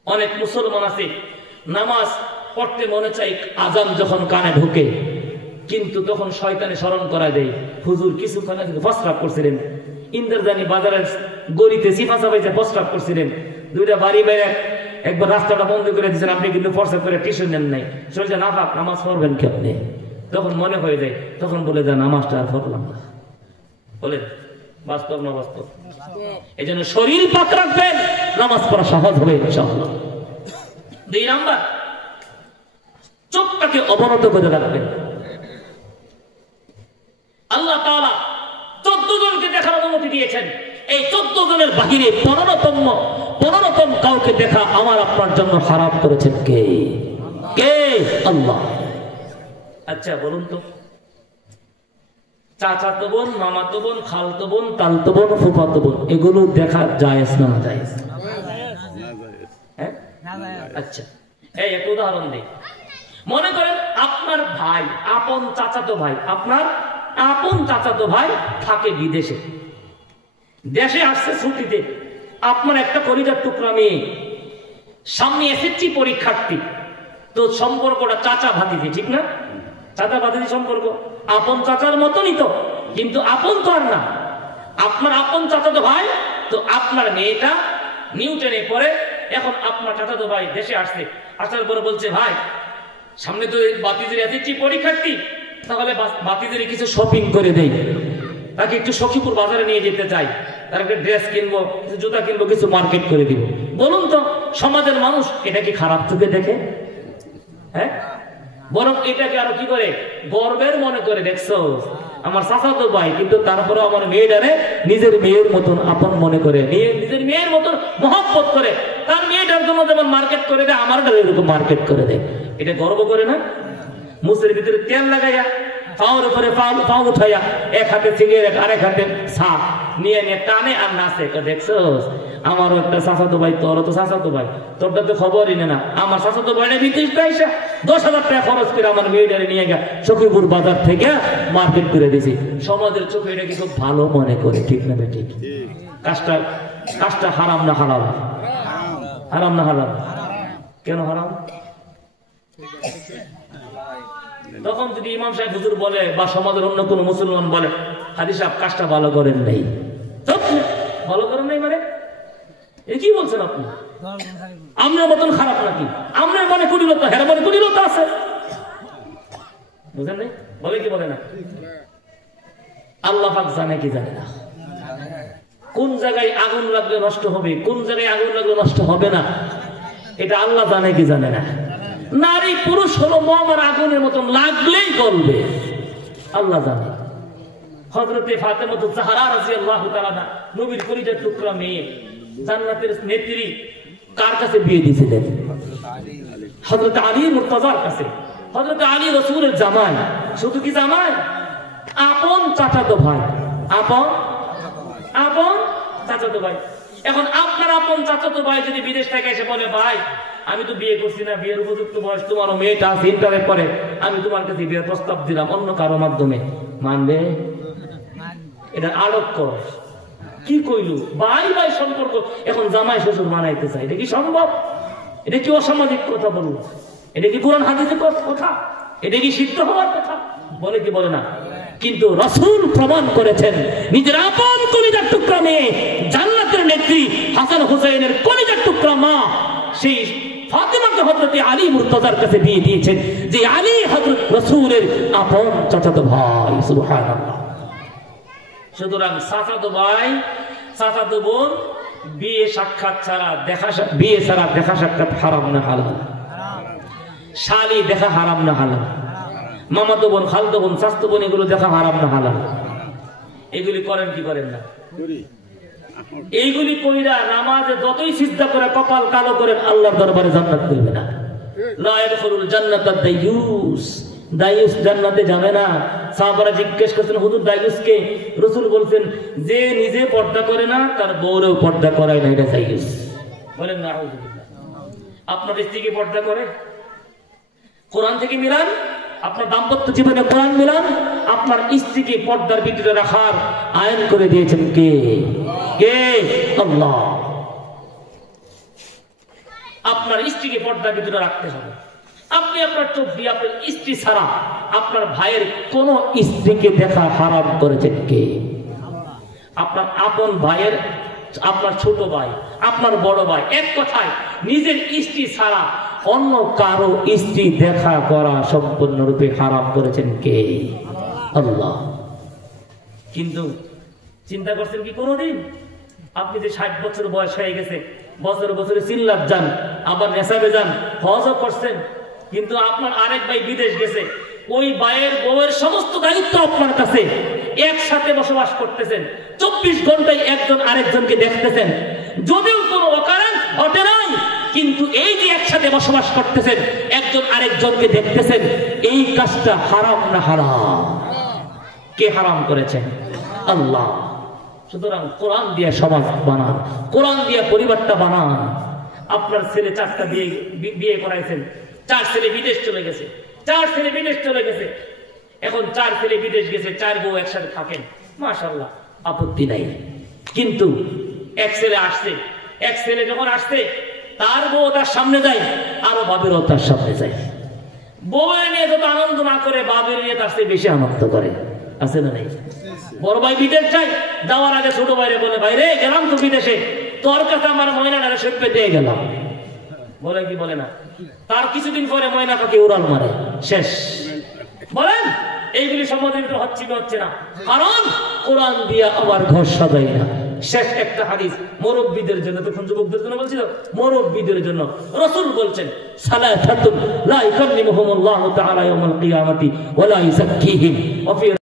অনেক মুসলমান আছে নামাজ পড়তে মনে চাই, আজান যখন কানে ঢুকে, কিন্তু তখন শয়তানে স্মরণ করা দেয় হুজুর কিছুক্ষণ আগে প্রস্রাব করছিলেন, ইন্দ্রজানি বাজারের গলিতে সিফা সাবাইতে প্রস্রাব করছিলেন, দুইটা বাড়ি বেড়ে একবার রাস্তাটা বন্ধ করে দিয়েছেন, আপনি কিন্তু প্রস্রাব করে টিউশন নেন নাই, শরীরটা না পাক, নামাজ পড়বেন কেমনে? তখন মনে হয়ে যায়, তখন বলে যায় নামাজটা আর পড়লাম না। বলে বাস্তব না বাস্তব? এই জন্য শরীর পাক রাখবেন, নামাজ পড়া সহজ হবে ইনশাআল্লাহ। 2 নাম্বার, চোখটাকে অবনত করে রাখবেন। আল্লাহ তাআলা 14 জনকে দেখার অনুমতি দিয়েছেন। এই 14 জনের বাহিরে 15তম কাউকে দেখা আমার আপনার জন্য হারাম করেছেন কে? কে? আল্লাহ। আচ্ছা বলুন তো, চাচাতো বোন, মামাতো বোন, খালতো বোন, তালতো বোন, ফুফাতো বোন, এগুলো দেখা জায়েজ না জায়েজ? হ্যাঁ, আচ্ছা এই একটা উদাহরণ দিই। মনে করেন আপনার ভাই, আপন চাচাতো ভাই, আপনার আপন চাচাতো ভাই থাকে বিদেশে, দেশে আসছে ছুটিতে। আপনার একটা কলিজার টুকরা মেয়ে, সামনে এসএসসি পরীক্ষার্থী, তো সম্পর্কটা চাচা ভাতিজি, ঠিক না? চাচা ভাতিজি সম্পর্ক, আপন চাচার মতনই তো, কিন্তু আপন তো আর না। আপনার আপন চাচাতো ভাই, তো আপনার মেয়েটা নিউটনে পড়ে, এখন আপনার চাচাতো ভাই দেশে আসছে, আসার পরে বলছে ভাই সামনে তো ভাতিজির এসএসসি পরীক্ষার্থী, তাহলে ভাতিজির কিছু শপিং করে দেই, তাকে একটু সখীপুর বাজারে নিয়ে যেতে চাই, তার একটা ড্রেস কিনবো, কিছু জুতা কিনবো, কিছু মার্কেট করে দিব। বলুন তো সমাজের মানুষ এটা কি খারাপ চোখে দেখে? হ্যাঁ, বরং এটাকে আরো কি করে গর্বের মনে করে, দেখছো আমার চাচাতো ভাই, কিন্তু তারপরে আমার মেয়েটারে নিজের মেয়ের মতন আপন মনে করে, নিজের মেয়ের মতন মহব্বত করে, তার মেয়েটার জন্য যেমন মার্কেট করে দেয়, আমারটা এরকম মার্কেট করে দেয়। এটা গর্ব করে না? মুসের ভিতরে তেল লাগাইয়া, পাওয়ার উপরে পাও উঠাইয়া, এক হাতে সিগারেট আরেক হাতে চা নিয়ে নিয়ে টানে আর নাচে। দেখছো আমারও একটা চাচাতো ভাই, তোরও তো চাচাতো ভাই, তোরটা তো খবরই না। আমার চাচাতো ভাইটা বিদেশ পয়সা 10,000 টাকা খরচ করে আমার মেয়েটারে নিয়ে গিয়ে সখীপুর বাজার থেকে মার্কেট করে দিয়েছি। সমাজের চোখে এটা কি খুব ভালো মনে করে, ঠিক না? ঠিক। কাজটা হারাম না হালাল? হারাম না হালাল? কেন হারাম? তখন যদি ইমাম সাহেব হুজুর বলে বা সমাজের অন্য কোন মুসলমান বলে হাদি সাহেব কাজটা ভালো করেন নাই, ভালো করেন নাই মানে এ কি বলছেন আপনি? আপনার মতন খারাপ নাকি? আপনার মনে কুটিলতা, হের মনে কুটিলতা আছে, বুঝেন নাই? বলে কি বলে না? আল্লাহ পাক জানে কি জানে না? কোন জায়গায় আগুন লাগলে নষ্ট হবে, কোন জায়গায় আগুন লাগলে নষ্ট হবে না, এটা আল্লাহ জানে কি জানে না? নারী পুরুষ হলো মোমের আগুনের মতন, লাগলেই গলবে, আল্লাহ জানে। হযরতে ফাতেমাতুজ জাহরা রাদিয়াল্লাহু তাআলা, নবীর কলিজার টুকরা মেয়ে, জান্নাতের নেত্রী, কার কাছে বিয়ে দিয়েছিলেন? হযরত আলী মুর্তজার কাছে। হযরত আলী রাসূলের জামাই, শুধু কি জামাই, আপন চাচাতো ভাই, আপন চাচাতো ভাই। এখন আপনার আপন চাচাতো ভাই যদি বিদেশ থেকে এসে বলে ভাই আমি তো বিয়ে করছি না, বিয়ের উপযুক্ত বয়স, তোমারও মেয়েটা আছে, ইন্টারনেট করে, আমি তোমার কাছে বিয়ের প্রস্তাব দিলাম অন্য কারো মাধ্যমে, মানবে? এটা আলোক্য। কি কইলু ভাই ভাই সম্পর্ক এখন জামাই শ্বশুর বানাইতে চাই, এটা কি সম্ভব? এটা কি অসামাজিক কথা বলবো? এটা কি কোরআন হাদিসের কথা? এটা কি সিদ্ধ হওয়ার কথা? বলে কি বলে না? কিন্তু রাসূল প্রমাণ করেছেন নিজের আপন কলিজার টুকরা মেয়ে জান্নাতের নেত্রী হাসান হুসাইনের কলিজার টুকরা মা সেই ফাতেমাকে হযরত আলী মুর্তজার কাছে বিয়ে দিয়েছেন, যে আলী হযরত রাসূলের আপন চাচাতো ভাই। সুবহানাল্লাহ। সুতরাং চাচাতো ভাই চাচাতো বোন বিয়ে সাক্ষাৎ ছাড়া বিয়ে ছাড়া দেখা সাক্ষাৎ হারাম না হালাল? শালি দেখা হারাম না হালাল? মামাতো বোন খালতো বোন চাচাতো বোন এগুলো দেখা হারাম না হালাল? এগুলি করেন কি করেন না? এইগুলি কইরা নামাজে যতই সিজদা করে কপাল কালো করেন আল্লাহর দরবারে জান্নাত পেবে না। লা ইয়াদখুলুল জান্নাতা দায়ুস, দায়ুস জান্নাতে যাবে না। সাহাবারা জিজ্ঞেস করছেন হুজুর দায়ুস কে? রাসূল বলছেন যে নিজে পর্দা করে না তার বউরেও পর্দা করায় না, এটা দায়ুস। বলেন না আউযুবিল্লাহ। আপনার স্ত্রী কি পর্দা করে? কোরআন থেকে মিলান, আপনার দাম্পত্য জীবনে কোরআন মিলান, আপনার স্ত্রীকে পর্দার ভিতরে রাখার আইন করে দিয়েছেন কে? কে? আল্লাহ। আপনার স্ত্রীকে পর্দার ভিতরে রাখতে হবে। আপনি আপনার চোখ দিয়ে আপনার স্ত্রী ছাড়া আপনার ভাইয়ের কোন স্ত্রীকে দেখা হারাম করেছেন কে? আপনার আপন ভাইয়ের, আপনার ছোট ভাই, আপনার বড় ভাই, এক কথায় নিজের স্ত্রী ছাড়া অন্য কারো স্ত্রী দেখা করা সম্পূর্ণরূপে হারাম করেছেন কে? আল্লাহ। কিন্তু চিন্তা করছেন কি কোনদিন আপনি যে 60 বছর বয়স হয়ে গেছে, বছরে বছরে সিল্লাত যান, আবার নেশাবে যান, হজও করছেন, কিন্তু আপনার আরেক ভাই বিদেশ গেছে, ওই ভাইয়ের বউয়ের সমস্ত দায়িত্ব আপনার কাছে, একসাথে বসবাস করতেছেন, 24 ঘন্টায় একজন আরেকজনকে দেখতেছেন, যদিও কোনো অকারণ ঘটে নাই, কিন্তু এই যে একসাথে বসবাস করতেছেন, একজন আরেকজনকে দেখতেছেন, এই কাজটা হারাম না হারাম? কে হারাম করেছেন? আল্লাহ। সুতরাং কোরআন দিয়ে সমাজ বানান, কোরআন দিয়ে পরিবারটা বানান। আপনার ছেলে 4টা বিয়ে করাইছেন, 4 ছেলে বিদেশ চলে গেছে, 4 ছেলে বিদেশ চলে গেছে, এখন 4 ছেলে বিদেশ গেছে, 4 বউ একসাথে থাকেন, মাশাআল্লাহ, আপত্তি নাই। কিন্তু এক ছেলে আসছে, এক ছেলে যখন আসছে তার বউ তার সামনে যায়, আরো বাবেরও তার সামনে যায়। বউয়ের নিয়ে যত আনন্দ না করে বাবের নিয়ে তার চেয়ে বেশি আনন্দ করে, আছে না নাই? বড় ভাই বিদেশ যায়, যাওয়ার আগে ছোট ভাইরে বলে ভাই রে গেলাম তো বিদেশে, তোর কাছে আমার ময়নাটারে সপ্পে দিয়ে গেলাম, বলে কি বলে না? তার কিছুদিন পরে ময়না পাখি উড়াল মারে, শেষ। বলেন এইগুলি সমাজের ভিতরে হচ্ছে কি হচ্ছে না? কারণ কোরআন দিয়ে আবার ঘর সাজাই না। শেষ একটা হাদিস মুরব্বিদের জন্য, তখন যুবকদের জন্য বলছিল, মুরব্বিদের জন্য রাসূল বলছেন সালাতাতুন লা ইকাল্লিমুহুমুল্লাহু তাআলা ইয়াওমাল কিয়ামাতি ওয়া লা ইযাক্কিহিম ওয়া ফি